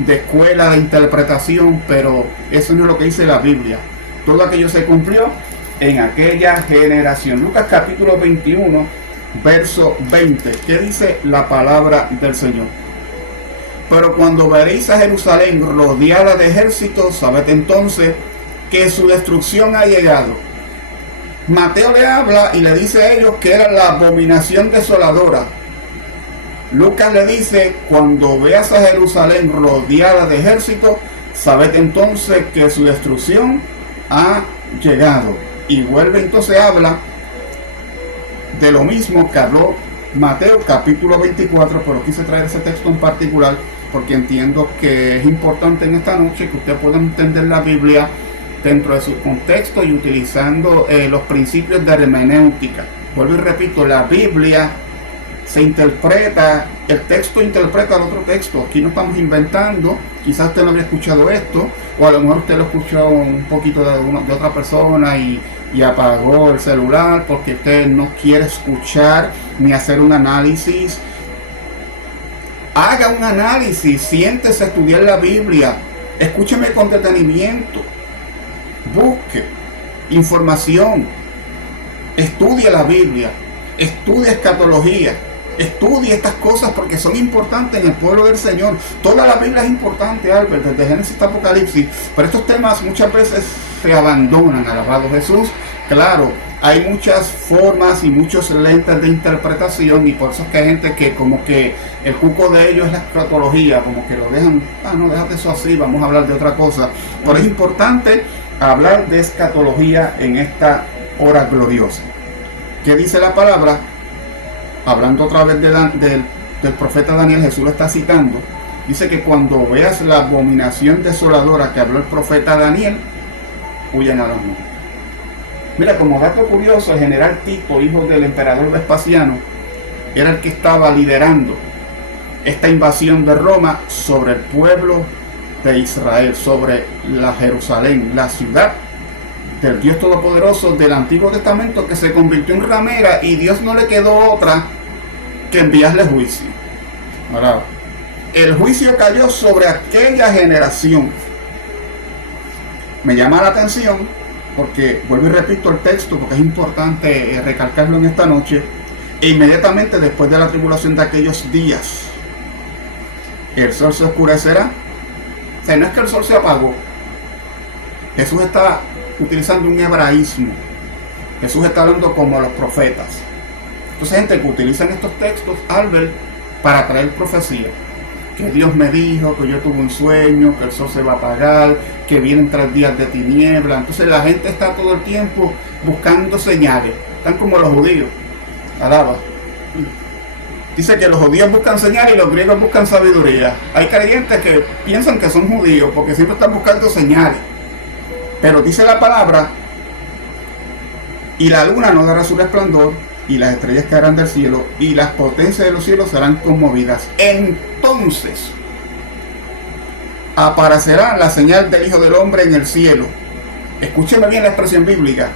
escuela de interpretación, pero eso no es lo que dice la Biblia. Todo aquello se cumplió en aquella generación. Lucas capítulo 21, verso 20. ¿Qué dice la palabra del Señor? Pero cuando veréis a Jerusalén rodeada de ejércitos, sabed entonces que su destrucción ha llegado. Mateo le habla y le dice a ellos que era la abominación desoladora. Lucas le dice: cuando veas a Jerusalén rodeada de ejércitos, sabed entonces que su destrucción ha llegado. Y vuelve entonces, habla de lo mismo que habló Mateo capítulo 24, pero quise traer ese texto en particular porque entiendo que es importante en esta noche que usted pueda entender la Biblia dentro de su contexto y utilizando los principios de hermenéutica. Vuelvo y repito, la Biblia se interpreta, el texto interpreta el otro texto. Aquí no estamos inventando. Quizás usted no había escuchado esto, o a lo mejor usted lo escuchó un poquito de otra persona y apagó el celular porque usted no quiere escuchar ni hacer un análisis. Haga un análisis, siéntese a estudiar la Biblia, escúcheme con detenimiento, busque información, estudie la Biblia, estudie escatología, estudie estas cosas porque son importantes en el pueblo del Señor. Toda la Biblia es importante, Albert, desde Génesis hasta Apocalipsis, pero estos temas muchas veces se abandonan. Alabado Jesús. Claro, hay muchas formas y muchos lentes de interpretación, y por eso es que hay gente que como que el cuco de ellos es la escatología, como que lo dejan, no, déjate eso así, vamos a hablar de otra cosa. Pero es importante hablar de escatología en esta hora gloriosa. ¿Qué dice la palabra? Hablando otra vez del profeta Daniel, Jesús lo está citando. Dice que cuando veas la abominación desoladora que habló el profeta Daniel, huyan a los montes. Mira, como dato curioso, el general Tito, hijo del emperador Vespasiano, era el que estaba liderando esta invasión de Roma sobre el pueblo de Israel, sobre la Jerusalén, la ciudad del Dios Todopoderoso del Antiguo Testamento, que se convirtió en ramera, y Dios no le quedó otra que enviarle juicio. Ahora, el juicio cayó sobre aquella generación. Me llama la atención porque, vuelvo y repito el texto, porque es importante recalcarlo en esta noche. E inmediatamente después de la tribulación de aquellos días, el sol se oscurecerá. O sea, no es que el sol se apagó. Jesús está utilizando un hebraísmo. Jesús está hablando como los profetas. Entonces, gente que utilizan estos textos, Albert, para traer profecía. Que Dios me dijo, que yo tuve un sueño, que el sol se va a apagar, que vienen 3 días de tiniebla. Entonces la gente está todo el tiempo buscando señales. Están como los judíos. Alaba. Dice que los judíos buscan señales y los griegos buscan sabiduría. Hay creyentes que piensan que son judíos porque siempre están buscando señales. Pero dice la palabra: y la luna no dará su resplandor, y las estrellas caerán del cielo, y las potencias de los cielos serán conmovidas. Entonces aparecerá la señal del Hijo del Hombre en el cielo. Escúcheme bien la expresión bíblica.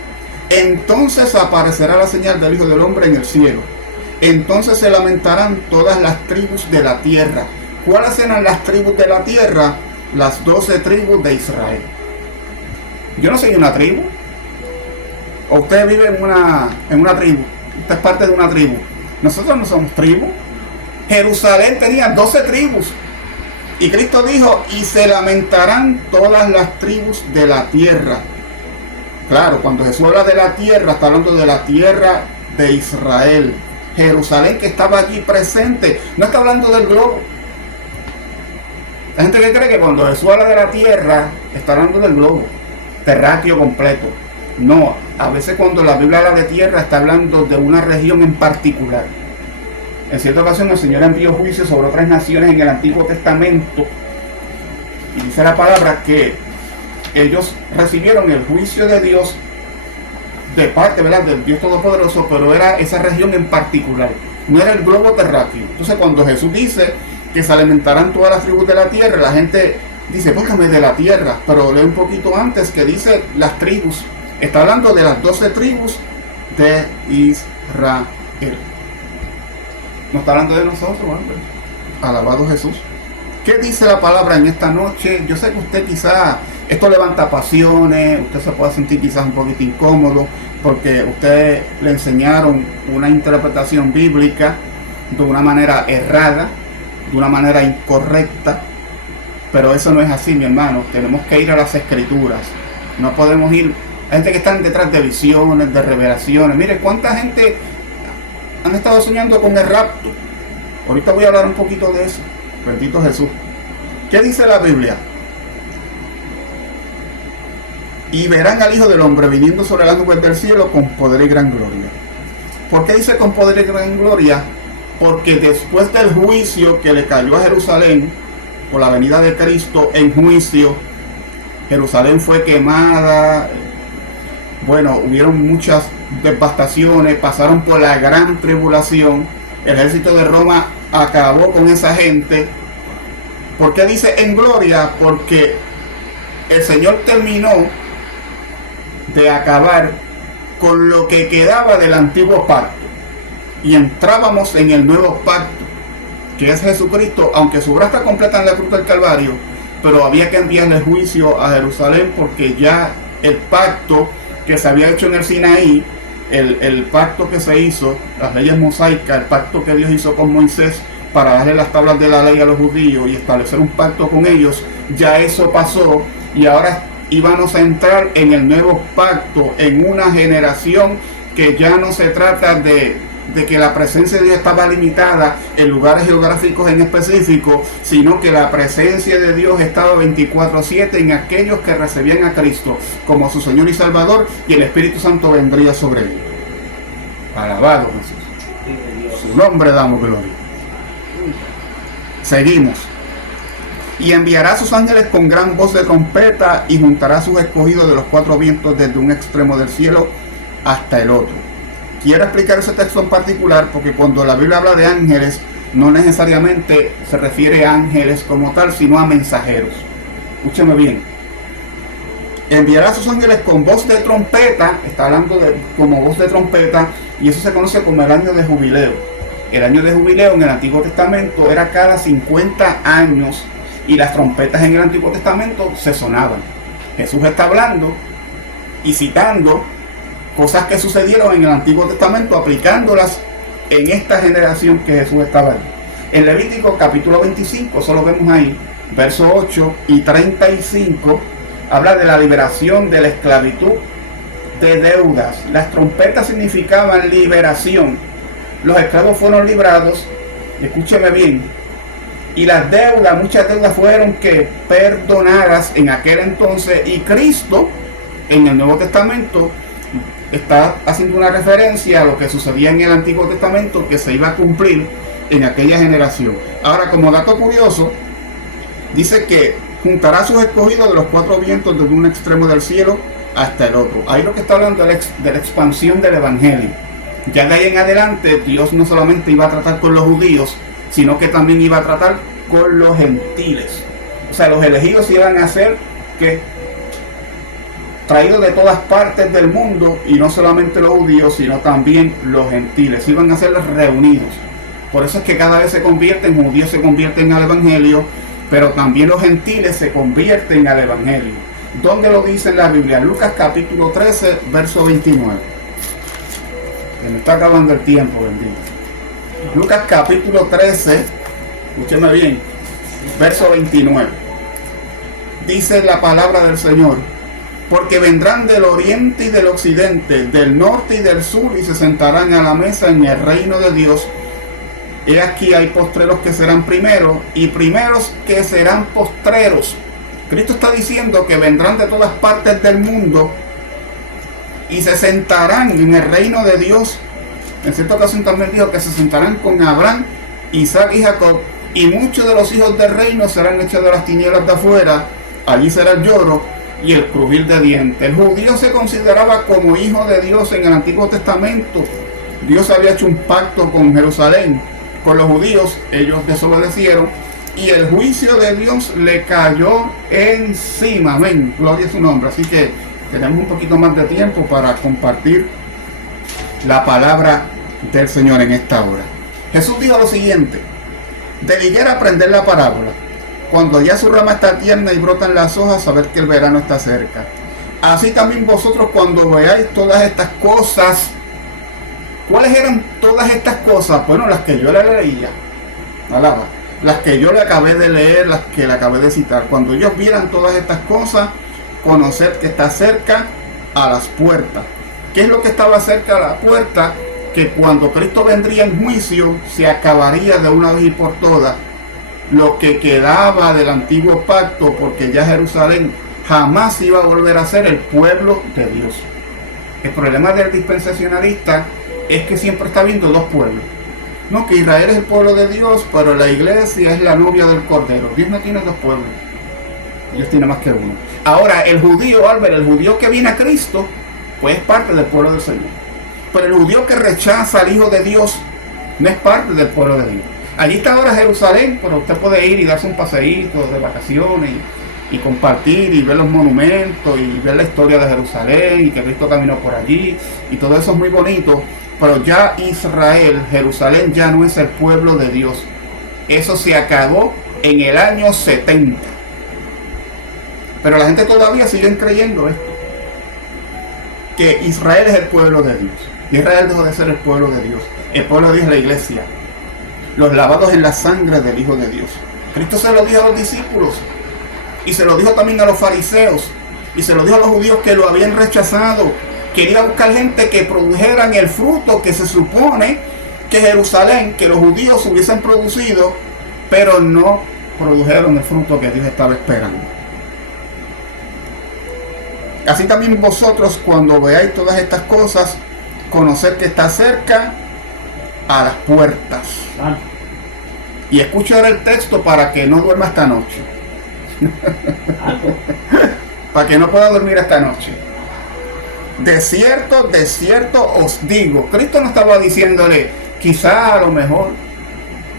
Entonces aparecerá la señal del Hijo del Hombre en el cielo. Entonces se lamentarán todas las tribus de la tierra. ¿Cuáles eran las tribus de la tierra? Las 12 tribus de Israel. Yo no soy una tribu. O usted vive en una tribu. Usted es parte de una tribu. Nosotros no somos tribu. Jerusalén tenía 12 tribus. Y Cristo dijo, y se lamentarán todas las tribus de la tierra. Claro, cuando Jesús habla de la tierra, está hablando de la tierra de Israel. Jerusalén, que estaba allí presente. No está hablando del globo. Hay gente que cree que cuando Jesús habla de la tierra, está hablando del globo terráqueo completo. No, a veces cuando la Biblia habla de tierra, está hablando de una región en particular. En cierta ocasión el Señor envió juicio sobre otras naciones en el Antiguo Testamento. Y dice la palabra que ellos recibieron el juicio de Dios de parte, ¿verdad?, del Dios Todopoderoso, pero era esa región en particular. No era el globo terráqueo. Entonces cuando Jesús dice que se alimentarán todas las tribus de la tierra, la gente dice, búscame de la tierra. Pero lee un poquito antes que dice las tribus. Está hablando de las 12 tribus de Israel. No está hablando de nosotros, hombre. Alabado Jesús. ¿Qué dice la palabra en esta noche? Yo sé que usted quizá, esto levanta pasiones, usted se puede sentir quizás un poquito incómodo, porque usted le enseñaron una interpretación bíblica de una manera errada, de una manera incorrecta, pero eso no es así, mi hermano. Tenemos que ir a las Escrituras. No podemos ir. Hay gente que están detrás de visiones, de revelaciones. Mire, cuánta gente han estado soñando con el rapto. Ahorita voy a hablar un poquito de eso. Bendito Jesús. ¿Qué dice la Biblia? Y verán al Hijo del Hombre viniendo sobre las nubes del cielo con poder y gran gloria. ¿Por qué dice con poder y gran gloria? Porque después del juicio que le cayó a Jerusalén por la venida de Cristo en juicio, Jerusalén fue quemada. Bueno, hubieron muchas devastaciones, pasaron por la gran tribulación. El ejército de Roma acabó con esa gente. ¿Por qué dice en gloria? Porque el Señor terminó de acabar con lo que quedaba del antiguo pacto. Y entrábamos en el nuevo pacto, que es Jesucristo, aunque su obra está completa en la cruz del Calvario, pero había que enviarle juicio a Jerusalén, porque ya el pacto que se había hecho en el Sinaí, el pacto que se hizo, las leyes mosaicas, el pacto que Dios hizo con Moisés para darle las tablas de la ley a los judíos y establecer un pacto con ellos, ya eso pasó, y ahora íbamos a entrar en el nuevo pacto, en una generación que ya no se trata de que la presencia de Dios estaba limitada en lugares geográficos en específico, sino que la presencia de Dios estaba 24/7 en aquellos que recibían a Cristo como su Señor y Salvador, y el Espíritu Santo vendría sobre ellos. Alabado Jesús. Su nombre damos gloria. Seguimos. Y enviará a sus ángeles con gran voz de trompeta, y juntará a sus escogidos de los 4 vientos desde un extremo del cielo hasta el otro. Quiero explicar ese texto en particular porque cuando la Biblia habla de ángeles, no necesariamente se refiere a ángeles como tal, sino a mensajeros. Escúcheme bien. Enviará a sus ángeles con voz de trompeta, está hablando de como voz de trompeta, y eso se conoce como el año de jubileo. El año de jubileo en el Antiguo Testamento era cada 50 años, y las trompetas en el Antiguo Testamento se sonaban. Jesús está hablando y citando cosas que sucedieron en el Antiguo Testamento, aplicándolas en esta generación que Jesús estaba ahí. En Levítico capítulo 25, eso lo vemos ahí, versos 8 y 35, habla de la liberación de la esclavitud de deudas. Las trompetas significaban liberación. Los esclavos fueron librados, escúcheme bien, y las deudas, muchas deudas fueron que perdonadas en aquel entonces, y Cristo en el Nuevo Testamento está haciendo una referencia a lo que sucedía en el Antiguo Testamento, que se iba a cumplir en aquella generación. Ahora, como dato curioso, dice que juntará a sus escogidos de los 4 vientos desde un extremo del cielo hasta el otro. Ahí lo que está hablando es de la expansión del Evangelio. Ya de ahí en adelante, Dios no solamente iba a tratar con los judíos, sino que también iba a tratar con los gentiles. O sea, los elegidos iban a ser que traídos de todas partes del mundo, y no solamente los judíos, sino también los gentiles. Iban a ser reunidos. Por eso es que cada vez se convierten, judíos se convierten al evangelio, pero también los gentiles se convierten al evangelio. ¿Dónde lo dice en la Biblia? Lucas capítulo 13, verso 29. Se me está acabando el tiempo, bendito. Lucas capítulo 13, escúcheme bien, verso 29. Dice la palabra del Señor: porque vendrán del oriente y del occidente, del norte y del sur, y se sentarán a la mesa en el reino de Dios. He aquí hay postreros que serán primeros, y primeros que serán postreros. Cristo está diciendo que vendrán de todas partes del mundo y se sentarán en el reino de Dios. En cierta ocasión también dijo que se sentarán con Abraham, Isaac y Jacob, y muchos de los hijos del reino serán echados a las tinieblas de afuera. Allí será el lloro y el crujir de dientes. El judío se consideraba como hijo de Dios en el Antiguo Testamento. Dios había hecho un pacto con Jerusalén, con los judíos. Ellos desobedecieron y el juicio de Dios le cayó encima. Amén, gloria a su nombre. Así que tenemos un poquito más de tiempo para compartir la palabra del Señor en esta hora. Jesús dijo lo siguiente: de la higuera aprender la parábola. Cuando ya su rama está tierna y brotan las hojas, saber que el verano está cerca. Así también vosotros, cuando veáis todas estas cosas. ¿Cuáles eran todas estas cosas? Bueno, las que yo le leía. Alaba. Las que yo le acabé de leer, las que le acabé de citar. Cuando ellos vieran todas estas cosas, conocer que está cerca a las puertas. ¿Qué es lo que estaba cerca a la puerta? Que cuando Cristo vendría en juicio, se acabaría de una vez y por todas lo que quedaba del antiguo pacto, porque ya Jerusalén jamás iba a volver a ser el pueblo de Dios. El problema del dispensacionalista es que siempre está viendo dos pueblos. No, que Israel es el pueblo de Dios, pero la iglesia es la novia del Cordero. Dios no tiene dos pueblos, Dios tiene más que uno. Ahora, el judío, Álvaro, el judío que viene a Cristo, pues es parte del pueblo del Señor. Pero el judío que rechaza al Hijo de Dios no es parte del pueblo de Dios. Allí está ahora Jerusalén, pero usted puede ir y darse un paseíto de vacaciones y compartir y ver los monumentos y ver la historia de Jerusalén y que Cristo caminó por allí y todo eso es muy bonito. Pero ya Israel, Jerusalén, ya no es el pueblo de Dios. Eso se acabó en el año 70. Pero la gente todavía sigue creyendo esto, que Israel es el pueblo de Dios. Israel dejó de ser el pueblo de Dios. El pueblo de Dios es la iglesia, los lavados en la sangre del Hijo de Dios. Cristo se lo dijo a los discípulos y se lo dijo también a los fariseos y se lo dijo a los judíos que lo habían rechazado. Quería buscar gente que produjeran el fruto que se supone que Jerusalén, que los judíos hubiesen producido, pero no produjeron el fruto que Dios estaba esperando. Así también vosotros, cuando veáis todas estas cosas, conoced que está cerca a las puertas. Y escucha ahora el texto para que no duerma esta noche. Para que no pueda dormir esta noche. De cierto os digo. Cristo no estaba diciéndole, quizá a lo mejor,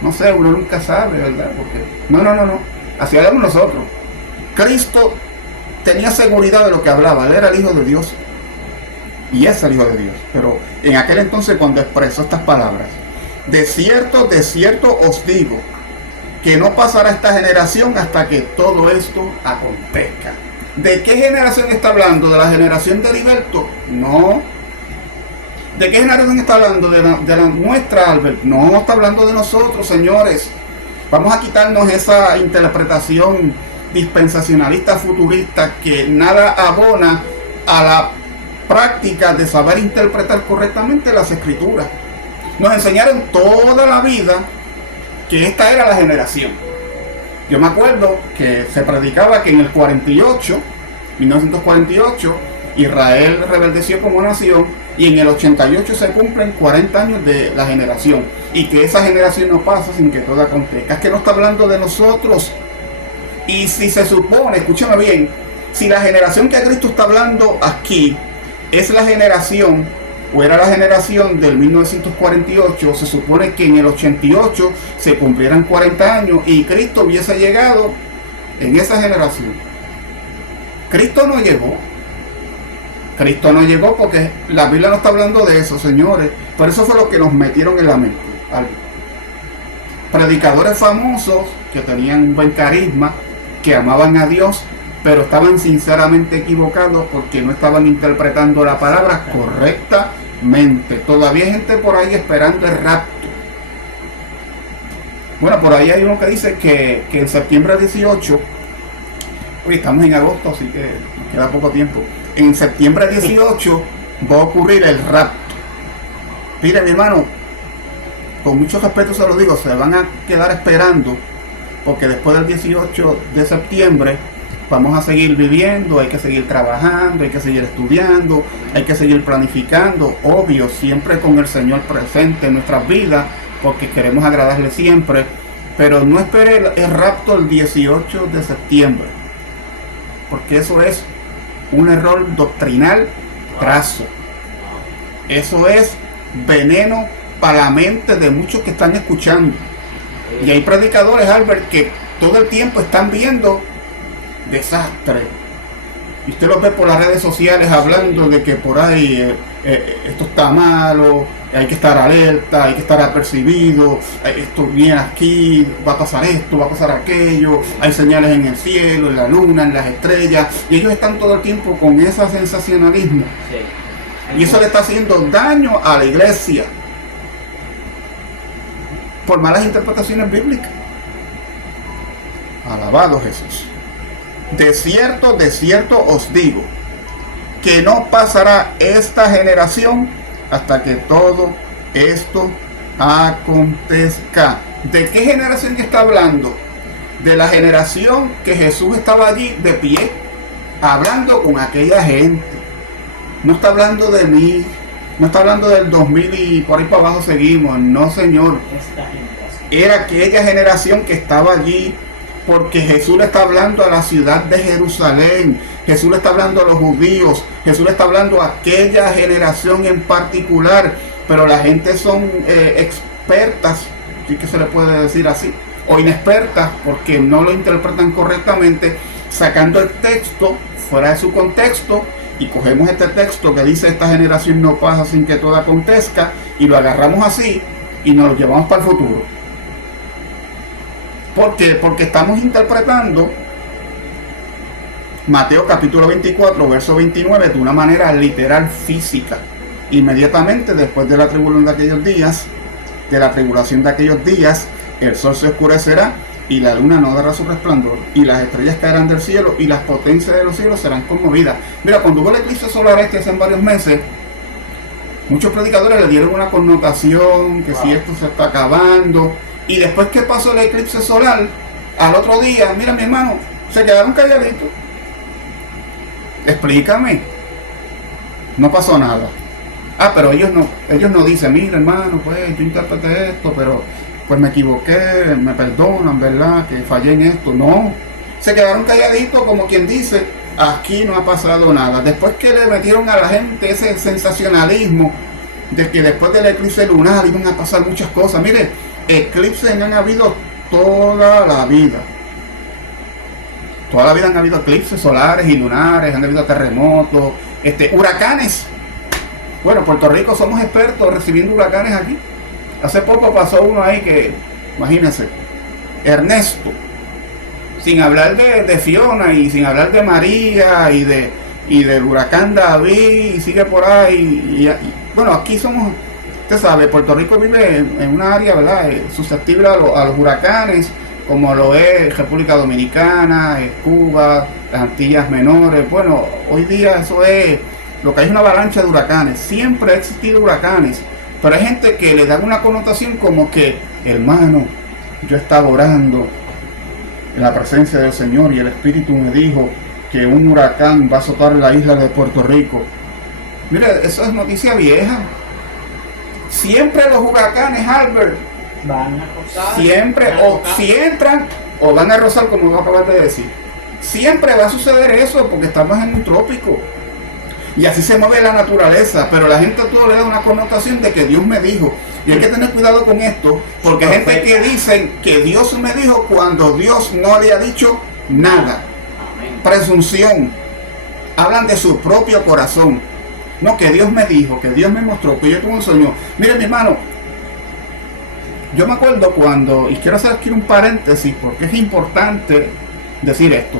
no sé, uno nunca sabe, ¿verdad? Porque no. Así hablamos nosotros. Cristo tenía seguridad de lo que hablaba. Él era el Hijo de Dios. Y es el Hijo de Dios. Pero en aquel entonces, cuando expresó estas palabras, de cierto os digo, que no pasará esta generación hasta que todo esto acontezca. ¿De qué generación está hablando? ¿De la generación de Heriberto? No. ¿De qué generación está hablando? ¿De la nuestra, Albert? No, está hablando de nosotros, señores. Vamos a quitarnos esa interpretación dispensacionalista futurista que nada abona a la práctica de saber interpretar correctamente las escrituras. Nos enseñaron toda la vida que esta era la generación. Yo me acuerdo que se predicaba que en el 1948, Israel rebeldeció como nación y en el 88 se cumplen 40 años de la generación y que esa generación no pasa sin que todo acontezca. Es que no está hablando de nosotros. Y si se supone, escúchame bien, si la generación que Cristo está hablando aquí es la generación o era la generación del 1948, se supone que en el 88 se cumplieran 40 años y Cristo hubiese llegado en esa generación. Cristo no llegó. Cristo no llegó porque la Biblia no está hablando de eso, señores. Por eso fue lo que nos metieron en la mente. Predicadores famosos que tenían un buen carisma, que amaban a Dios, pero estaban sinceramente equivocados porque no estaban interpretando la palabra correctamente. Todavía hay gente por ahí esperando el rapto. Bueno, por ahí hay uno que dice que en septiembre 18, hoy estamos en agosto, así que nos queda poco tiempo. En septiembre 18 va a ocurrir el rapto. Mire, mi hermano, con mucho respeto se lo digo, se van a quedar esperando, porque después del 18 de septiembre vamos a seguir viviendo, hay que seguir trabajando, hay que seguir estudiando, hay que seguir planificando, obvio, siempre con el Señor presente en nuestras vidas, porque queremos agradarle siempre, pero no espere el rapto el 18 de septiembre, porque eso es un error doctrinal craso. Eso es veneno para la mente de muchos que están escuchando. Y hay predicadores, Albert, que todo el tiempo están viendo desastre. Y usted los ve por las redes sociales hablando de que por ahí esto está malo, hay que estar alerta, hay que estar apercibido, esto viene aquí, va a pasar esto, va a pasar aquello, hay señales en el cielo, en la luna, en las estrellas, y ellos están todo el tiempo con ese sensacionalismo. Sí. Y eso le está haciendo daño a la iglesia por malas interpretaciones bíblicas. Alabado Jesús. De cierto os digo, que no pasará esta generación hasta que todo esto acontezca. ¿De qué generación está hablando? De la generación que Jesús estaba allí de pie, hablando con aquella gente. No está hablando de mí, no está hablando del 2000 y por ahí para abajo seguimos. No, Señor. Era aquella generación que estaba allí, porque Jesús le está hablando a la ciudad de Jerusalén, Jesús le está hablando a los judíos, Jesús le está hablando a aquella generación en particular, pero la gente son expertas, sí que se le puede decir así, o inexpertas, porque no lo interpretan correctamente, sacando el texto fuera de su contexto, y cogemos este texto que dice esta generación no pasa sin que todo acontezca, y lo agarramos así, y nos lo llevamos para el futuro. ¿Por qué? Porque estamos interpretando Mateo capítulo 24, verso 29 de una manera literal, física. Inmediatamente después de la tribulación de aquellos días, el sol se oscurecerá y la luna no dará su resplandor, y las estrellas caerán del cielo y las potencias de los cielos serán conmovidas. Mira, cuando hubo el eclipse solar hace varios meses, muchos predicadores le dieron una connotación que si esto se está acabando. Y después que pasó el eclipse solar, al otro día, mira mi hermano, se quedaron calladitos. Explícame. No pasó nada. Pero ellos no dicen, mira hermano, pues yo interpreté esto, pero pues me equivoqué, me perdonan, ¿verdad? Que fallé en esto. No. Se quedaron calladitos como quien dice, aquí no ha pasado nada. Después que le metieron a la gente ese sensacionalismo de que después del eclipse lunar iban a pasar muchas cosas. Mire, eclipses han habido toda la vida. Toda la vida han habido eclipses solares y lunares, han habido terremotos, huracanes. Bueno, Puerto Rico somos expertos recibiendo huracanes aquí. Hace poco pasó uno ahí que, imagínense, Ernesto, sin hablar de Fiona y sin hablar de María y del huracán David, y sigue por ahí. Bueno, aquí somos... Usted sabe, Puerto Rico vive en una área, ¿verdad?, susceptible a los huracanes, como lo es República Dominicana, Cuba, las Antillas Menores. Bueno, hoy día eso es lo que hay, una avalancha de huracanes. Siempre ha existido huracanes, pero hay gente que le da una connotación como que, hermano, yo estaba orando en la presencia del Señor y el Espíritu me dijo que un huracán va a azotar la isla de Puerto Rico. Mire, eso es noticia vieja. Siempre los huracanes, Albert, van a rozar, siempre, o si entran o van a rozar, como lo acabas de decir. Siempre va a suceder eso porque estamos en un trópico y así se mueve la naturaleza, pero la gente todo le da una connotación de que Dios me dijo, y hay que tener cuidado con esto, porque hay gente que dicen que Dios me dijo cuando Dios no le ha dicho nada. Presunción. hablan de su propio corazón. No, que Dios me dijo, que Dios me mostró, que yo tuve un sueño. Mire, mi hermano, yo me acuerdo cuando, y quiero hacer aquí un paréntesis porque es importante decir esto.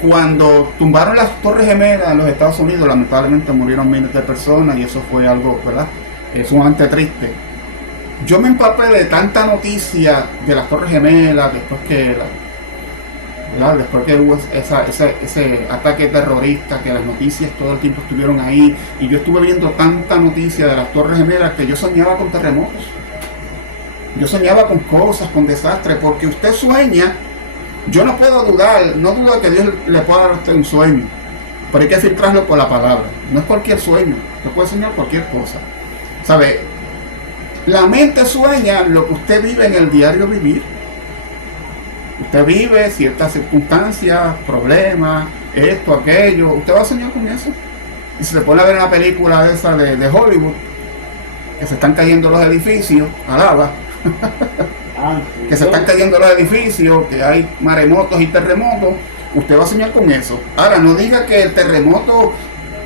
Cuando tumbaron las Torres Gemelas en los Estados Unidos, lamentablemente murieron miles de personas y eso fue algo, ¿verdad? Es sumamente triste. Yo me empapé de tanta noticia de las Torres Gemelas después que hubo ese ataque terrorista, que las noticias todo el tiempo estuvieron ahí, y yo estuve viendo tanta noticia de las Torres Gemelas que yo soñaba con terremotos, yo soñaba con cosas, con desastres, porque usted sueña. Yo no puedo dudar, no dudo de que Dios le pueda dar a usted un sueño, pero hay que filtrarlo por la palabra. No es cualquier sueño, usted puede soñar cualquier cosa, ¿sabe? La mente sueña lo que usted vive en el diario vivir. Usted vive ciertas circunstancias, problemas, esto, aquello. Usted va a soñar con eso. Y si se pone a ver una película de esa de Hollywood, que se están cayendo los edificios, alaba, que se están cayendo los edificios, que hay maremotos y terremotos, usted va a soñar con eso. Ahora, no diga que el terremoto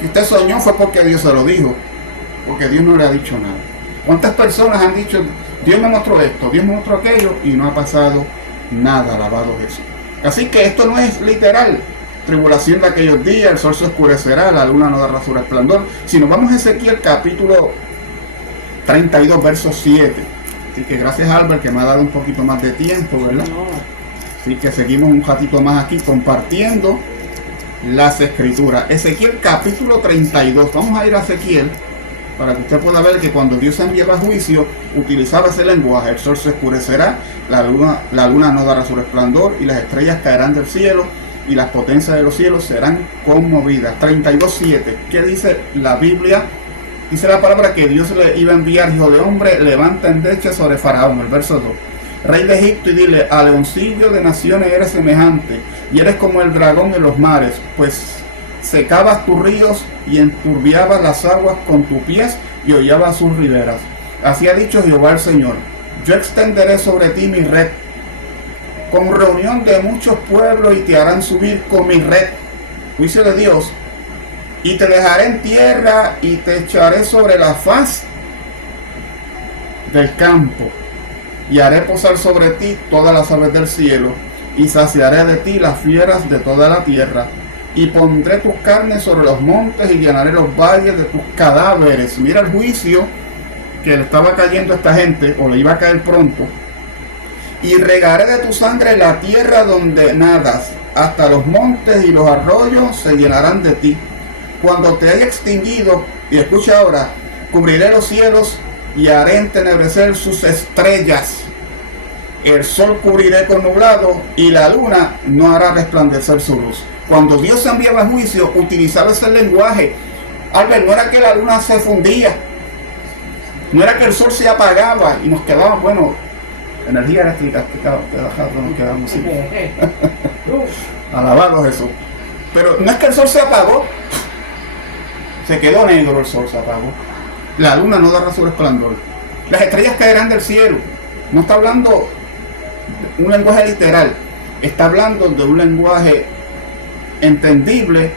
que usted soñó fue porque Dios se lo dijo, porque Dios no le ha dicho nada. ¿Cuántas personas han dicho, Dios me mostró esto, Dios me mostró aquello, y no ha pasado nada? Alabado Jesús. Así que esto no es literal. Tribulación de aquellos días, el sol se oscurecerá, la luna no dará su resplandor. Si nos vamos a Ezequiel capítulo 32, verso 7. Así que gracias, Albert, que me ha dado un poquito más de tiempo, ¿verdad? Así que seguimos un ratito más aquí compartiendo las escrituras. Ezequiel capítulo 32. Vamos a ir a Ezequiel para que usted pueda ver que cuando Dios enviaba juicio, utilizaba ese lenguaje. El sol se oscurecerá, la luna no dará su resplandor, y las estrellas caerán del cielo, y las potencias de los cielos serán conmovidas. 32:7. ¿Qué dice la Biblia? Dice la palabra que Dios le iba a enviar: hijo de hombre, levanta endecha sobre Faraón. El verso 2. Rey de Egipto, y dile: a leoncillo de naciones eres semejante, y eres como el dragón en los mares, pues secabas tus ríos y enturbiabas las aguas con tus pies y hollabas sus riberas. Así ha dicho Jehová el Señor: yo extenderé sobre ti mi red, con reunión de muchos pueblos, y te harán subir con mi red. Juicio de Dios. Y te dejaré en tierra, y te echaré sobre la faz del campo, y haré posar sobre ti todas las aves del cielo, y saciaré de ti las fieras de toda la tierra, y pondré tus carnes sobre los montes, y llenaré los valles de tus cadáveres. Mira el juicio que le estaba cayendo a esta gente, o le iba a caer pronto. Y regaré de tu sangre la tierra donde nadas, hasta los montes y los arroyos se llenarán de ti. Cuando te haya extinguido, y escucha ahora, cubriré los cielos y haré entenebrecer sus estrellas. El sol cubriré con nublado, y la luna no hará resplandecer su luz. Cuando Dios enviaba juicio, utilizaba ese lenguaje. Albert, no era que la luna se fundía, no era que el sol se apagaba y nos quedaba, bueno, energía eléctrica, nos quedamos así. Alabado Jesús. Pero no es que el sol se apagó, se quedó negro, el sol se apagó. La luna no dará su resplandor. Las estrellas caerán del cielo. No está hablando un lenguaje literal, está hablando de un lenguaje entendible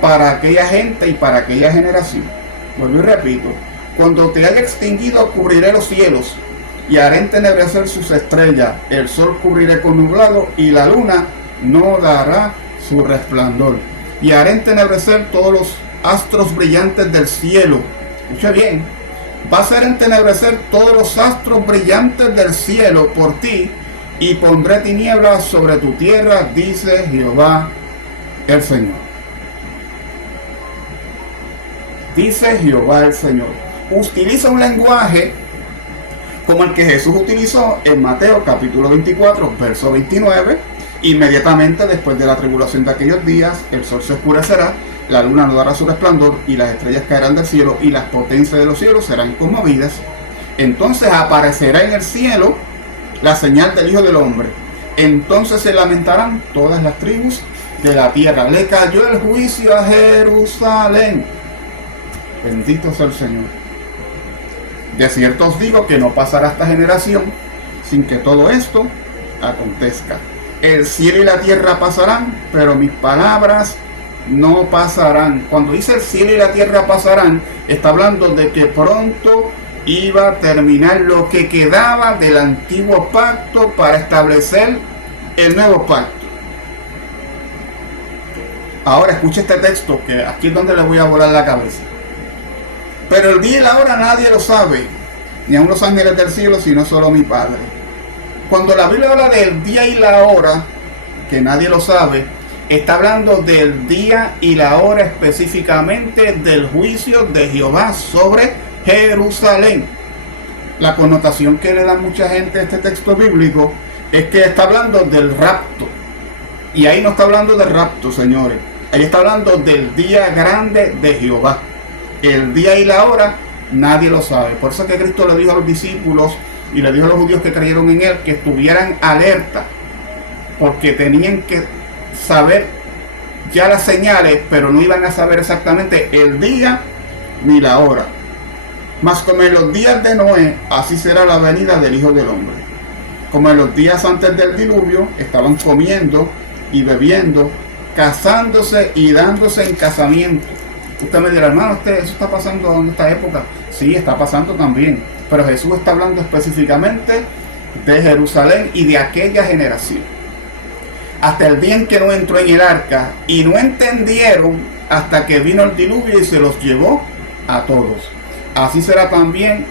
para aquella gente y para aquella generación. Vuelvo y repito: cuando te haya extinguido, cubriré los cielos y haré entenebrecer sus estrellas. El sol cubriré con nublado, y la luna no dará su resplandor. Y haré entenebrecer todos los astros brillantes del cielo. Escucha bien: va a hacer entenebrecer todos los astros brillantes del cielo por ti, y pondré tinieblas sobre tu tierra, dice Jehová el Señor. Dice Jehová el Señor. Utiliza un lenguaje como el que Jesús utilizó en Mateo capítulo 24, verso 29. Inmediatamente después de la tribulación de aquellos días, el sol se oscurecerá, la luna no dará su resplandor, y las estrellas caerán del cielo, y las potencias de los cielos serán conmovidas. Entonces aparecerá en el cielo la señal del Hijo del Hombre. Entonces se lamentarán todas las tribus de la tierra. Le cayó el juicio a Jerusalén. Bendito sea el Señor. De cierto os digo que no pasará esta generación sin que todo esto acontezca. El cielo y la tierra pasarán, pero mis palabras no pasarán. Cuando dice el cielo y la tierra pasarán, está hablando de que pronto iba a terminar lo que quedaba del antiguo pacto para establecer el nuevo pacto. Ahora escuche este texto, que aquí es donde le voy a volar la cabeza. Pero el día y la hora nadie lo sabe, ni aun los ángeles del cielo, sino solo mi Padre. Cuando la Biblia habla del día y la hora, que nadie lo sabe, está hablando del día y la hora específicamente del juicio de Jehová sobre Jerusalén. La connotación que le da mucha gente a este texto bíblico es que está hablando del rapto. Y ahí no está hablando del rapto, señores. Ahí está hablando del día grande de Jehová. El día y la hora nadie lo sabe. Por eso es que Cristo le dijo a los discípulos y le dijo a los judíos que creyeron en él que estuvieran alerta, porque tenían que saber ya las señales, pero no iban a saber exactamente el día ni la hora. Mas como en los días de Noé, así será la venida del Hijo del Hombre. Como en los días antes del diluvio, estaban comiendo y bebiendo, casándose y dándose en casamiento. Usted me dirá, hermano, ¿eso está pasando en esta época? Sí, está pasando también. Pero Jesús está hablando específicamente de Jerusalén y de aquella generación. Hasta el día en que no entró en el arca, y no entendieron hasta que vino el diluvio y se los llevó a todos. Así será también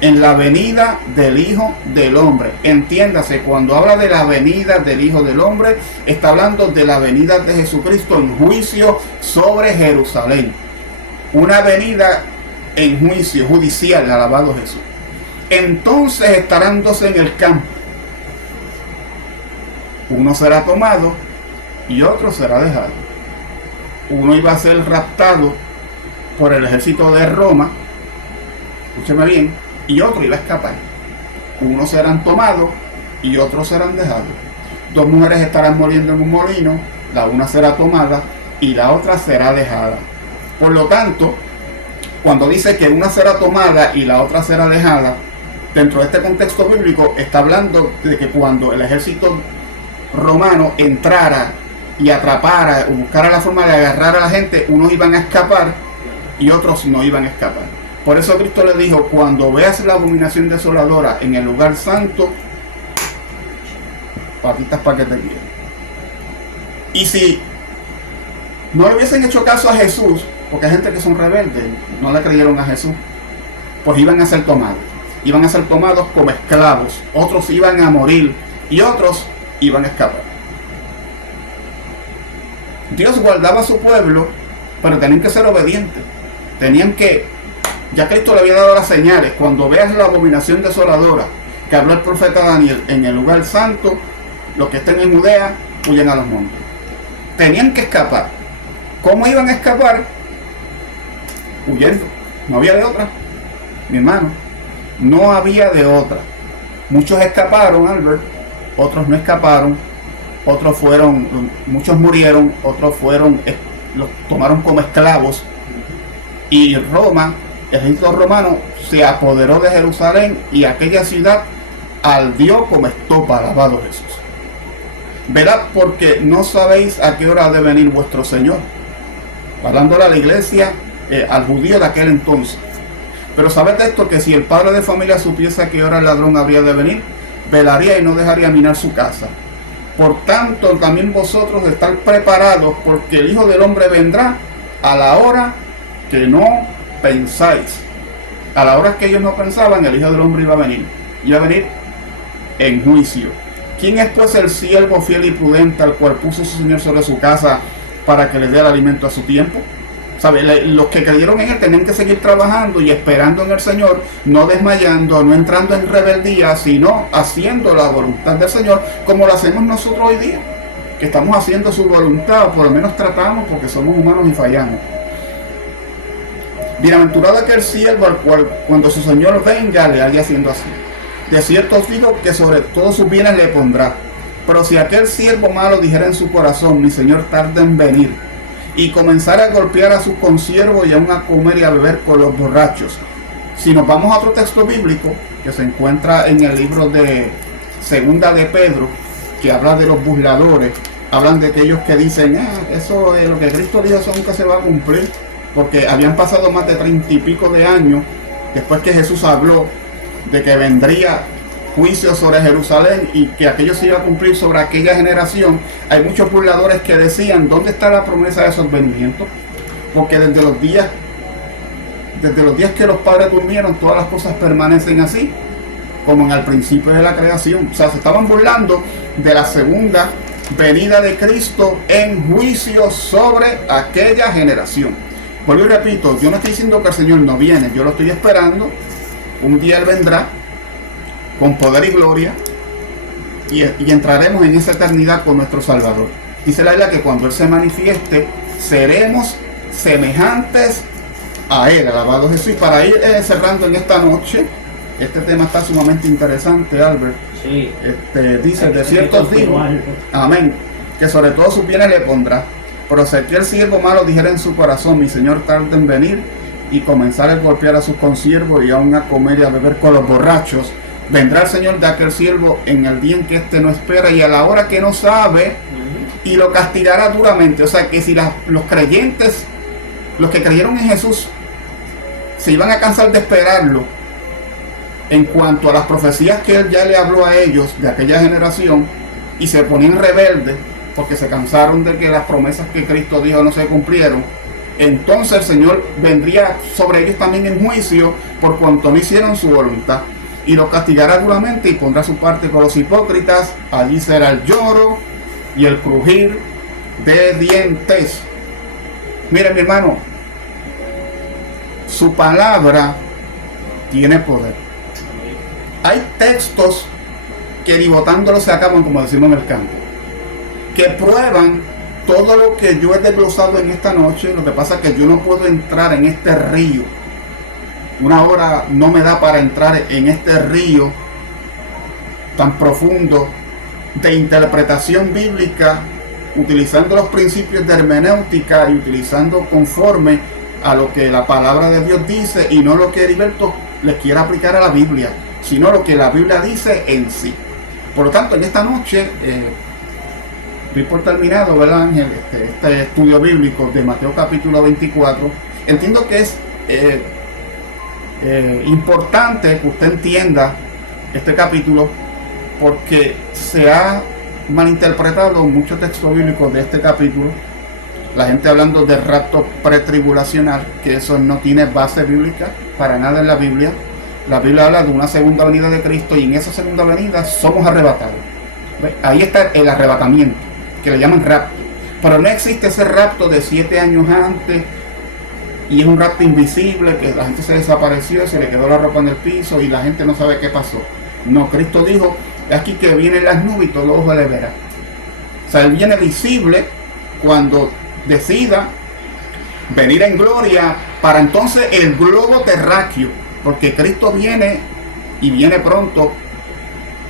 en la venida del Hijo del Hombre. Entiéndase, cuando habla de la venida del Hijo del Hombre, está hablando de la venida de Jesucristo en juicio sobre Jerusalén. Una venida en juicio judicial, alabado Jesús. Entonces estarán dos en el campo. Uno será tomado y otro será dejado. Uno iba a ser raptado por el ejército de Roma, escúcheme bien, y otro iba a escapar. Unos serán tomados y otros serán dejados. Dos mujeres estarán moliendo en un molino, la una será tomada y la otra será dejada. Por lo tanto, cuando dice que una será tomada y la otra será dejada, dentro de este contexto bíblico está hablando de que cuando el ejército romano entrara y atrapara o buscara la forma de agarrar a la gente, unos iban a escapar y otros no iban a escapar. Por eso Cristo le dijo, cuando veas la abominación desoladora en el lugar santo, patitas para que te guíen. Y si no le hubiesen hecho caso a Jesús, porque hay gente que son rebeldes, no le creyeron a Jesús, pues iban a ser tomados. Iban a ser tomados como esclavos. Otros iban a morir y otros iban a escapar. Dios guardaba a su pueblo, pero tenían que ser obedientes. Tenían que, ya Cristo le había dado las señales, cuando veas la abominación desoladora que habló el profeta Daniel en el lugar santo, los que estén en Judea, huyen a los montes. Tenían que escapar. ¿Cómo iban a escapar? Huyendo. No había de otra, mi hermano. No había de otra. Muchos escaparon, Albert, otros no escaparon, otros fueron, muchos murieron, otros fueron, los tomaron como esclavos. Y Roma, el ejército romano, se apoderó de Jerusalén y aquella ciudad ardió como estopa, alabado Jesús. Verá, porque no sabéis a qué hora ha de venir vuestro Señor. Hablándole a la iglesia, al judío de aquel entonces. Pero sabed esto, que si el padre de familia supiese a qué hora el ladrón habría de venir, velaría y no dejaría minar su casa. Por tanto, también vosotros estáis preparados, porque el Hijo del Hombre vendrá a la hora que no pensáis. A la hora que ellos no pensaban, el Hijo del Hombre iba a venir. Iba a venir en juicio. ¿Quién es pues el siervo fiel y prudente al cual puso su Señor sobre su casa para que le dé el alimento a su tiempo? ¿Sabe? Los que creyeron en él tenían que seguir trabajando y esperando en el Señor, no desmayando, no entrando en rebeldía, sino haciendo la voluntad del Señor, como lo hacemos nosotros hoy día, que estamos haciendo su voluntad, o por lo menos tratamos, porque somos humanos y fallamos. Bienaventurado aquel siervo al cual cuando su Señor venga le haya haciendo así. De cierto os digo que sobre todos sus bienes le pondrá. Pero si aquel siervo malo dijera en su corazón, mi Señor tarda en venir, y comenzara a golpear a sus consiervos y aún a comer y a beber con los borrachos. Si nos vamos a otro texto bíblico que se encuentra en el libro de Segunda de Pedro, que habla de los burladores, hablan de aquellos que dicen, eso es lo que Cristo dijo, eso nunca se va a cumplir, porque habían pasado más de 30 y pico de años después que Jesús habló de que vendría juicio sobre Jerusalén y que aquello se iba a cumplir sobre aquella generación. Hay muchos burladores que decían, ¿dónde está la promesa de esos advenimientos? Porque desde los días que los padres durmieron, todas las cosas permanecen así, como en el principio de la creación. O sea, se estaban burlando de la segunda venida de Cristo en juicio sobre aquella generación. Vuelvo y repito, yo no estoy diciendo que el Señor no viene, yo lo estoy esperando. Un día Él vendrá con poder y gloria y entraremos en esa eternidad con nuestro Salvador. Dice la Biblia que cuando Él se manifieste, seremos semejantes a Él. Alabado Jesús. Y para ir cerrando en esta noche, este tema está sumamente interesante, Albert. Sí. Dice, de cierto digo, amén, que sobre todo sus bienes le pondrá. Pero si aquel siervo malo dijera en su corazón, mi Señor tarda en venir, y comenzar a golpear a sus consiervos y aún a comer y a beber con los borrachos, vendrá el Señor de aquel siervo en el día en que éste no espera y a la hora que no sabe, y lo castigará duramente. O sea que si los creyentes, los que creyeron en Jesús, se iban a cansar de esperarlo en cuanto a las profecías que Él ya le habló a ellos de aquella generación, y se ponían rebeldes porque se cansaron de que las promesas que Cristo dijo no se cumplieron, entonces el Señor vendría sobre ellos también en juicio por cuanto no hicieron su voluntad, y los castigará duramente y pondrá su parte con los hipócritas. Allí será el lloro y el crujir de dientes. Miren, mi hermano, su palabra tiene poder. Hay textos que ni botándolos se acaban, como decimos en el campo, que prueban todo lo que yo he desglosado en esta noche. Lo que pasa es que yo no puedo entrar en este río. Una hora no me da para entrar en este río tan profundo de interpretación bíblica, utilizando los principios de hermenéutica y utilizando conforme a lo que la palabra de Dios dice, y no lo que Heriberto les quiera aplicar a la Biblia, sino lo que la Biblia dice en sí. Por lo tanto, en esta noche doy por terminado, ¿verdad, Ángel? Este estudio bíblico de Mateo capítulo 24. Entiendo que es importante que usted entienda este capítulo, porque se ha malinterpretado muchos textos bíblicos de este capítulo. La gente hablando de rapto pretribulacional, que eso no tiene base bíblica para nada en la Biblia. La Biblia habla de una segunda venida de Cristo, y en esa segunda venida somos arrebatados. ¿Ve? Ahí está el arrebatamiento, que le llaman rapto. Pero no existe ese rapto de 7 años antes, y es un rapto invisible, que la gente se desapareció, se le quedó la ropa en el piso y la gente no sabe qué pasó. No, Cristo dijo, es aquí que vienen las nubes y todo los ojos le verán. O sea, Él viene visible cuando decida venir en gloria, para entonces el globo terráqueo, porque Cristo viene y viene pronto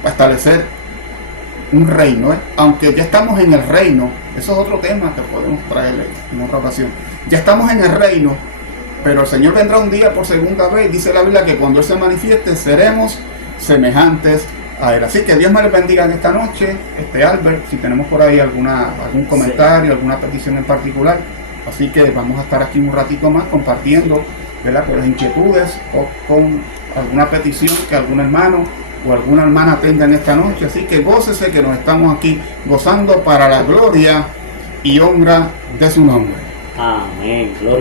a establecer un reino, aunque ya estamos en el reino. Eso es otro tema que podemos traerle en otra ocasión. Ya estamos en el reino, pero el Señor vendrá un día por segunda vez. Dice la Biblia que cuando Él se manifieste seremos semejantes a Él. Así que Dios me les bendiga en esta noche. Albert, si tenemos por ahí algún comentario, alguna petición en particular. Así que vamos a estar aquí un ratito más compartiendo, ¿verdad?, con las inquietudes o con alguna petición que algún hermano o alguna hermana tenga en esta noche. Así que gócese que nos estamos aquí gozando para la gloria y honra de su nombre. Amén. Gloria.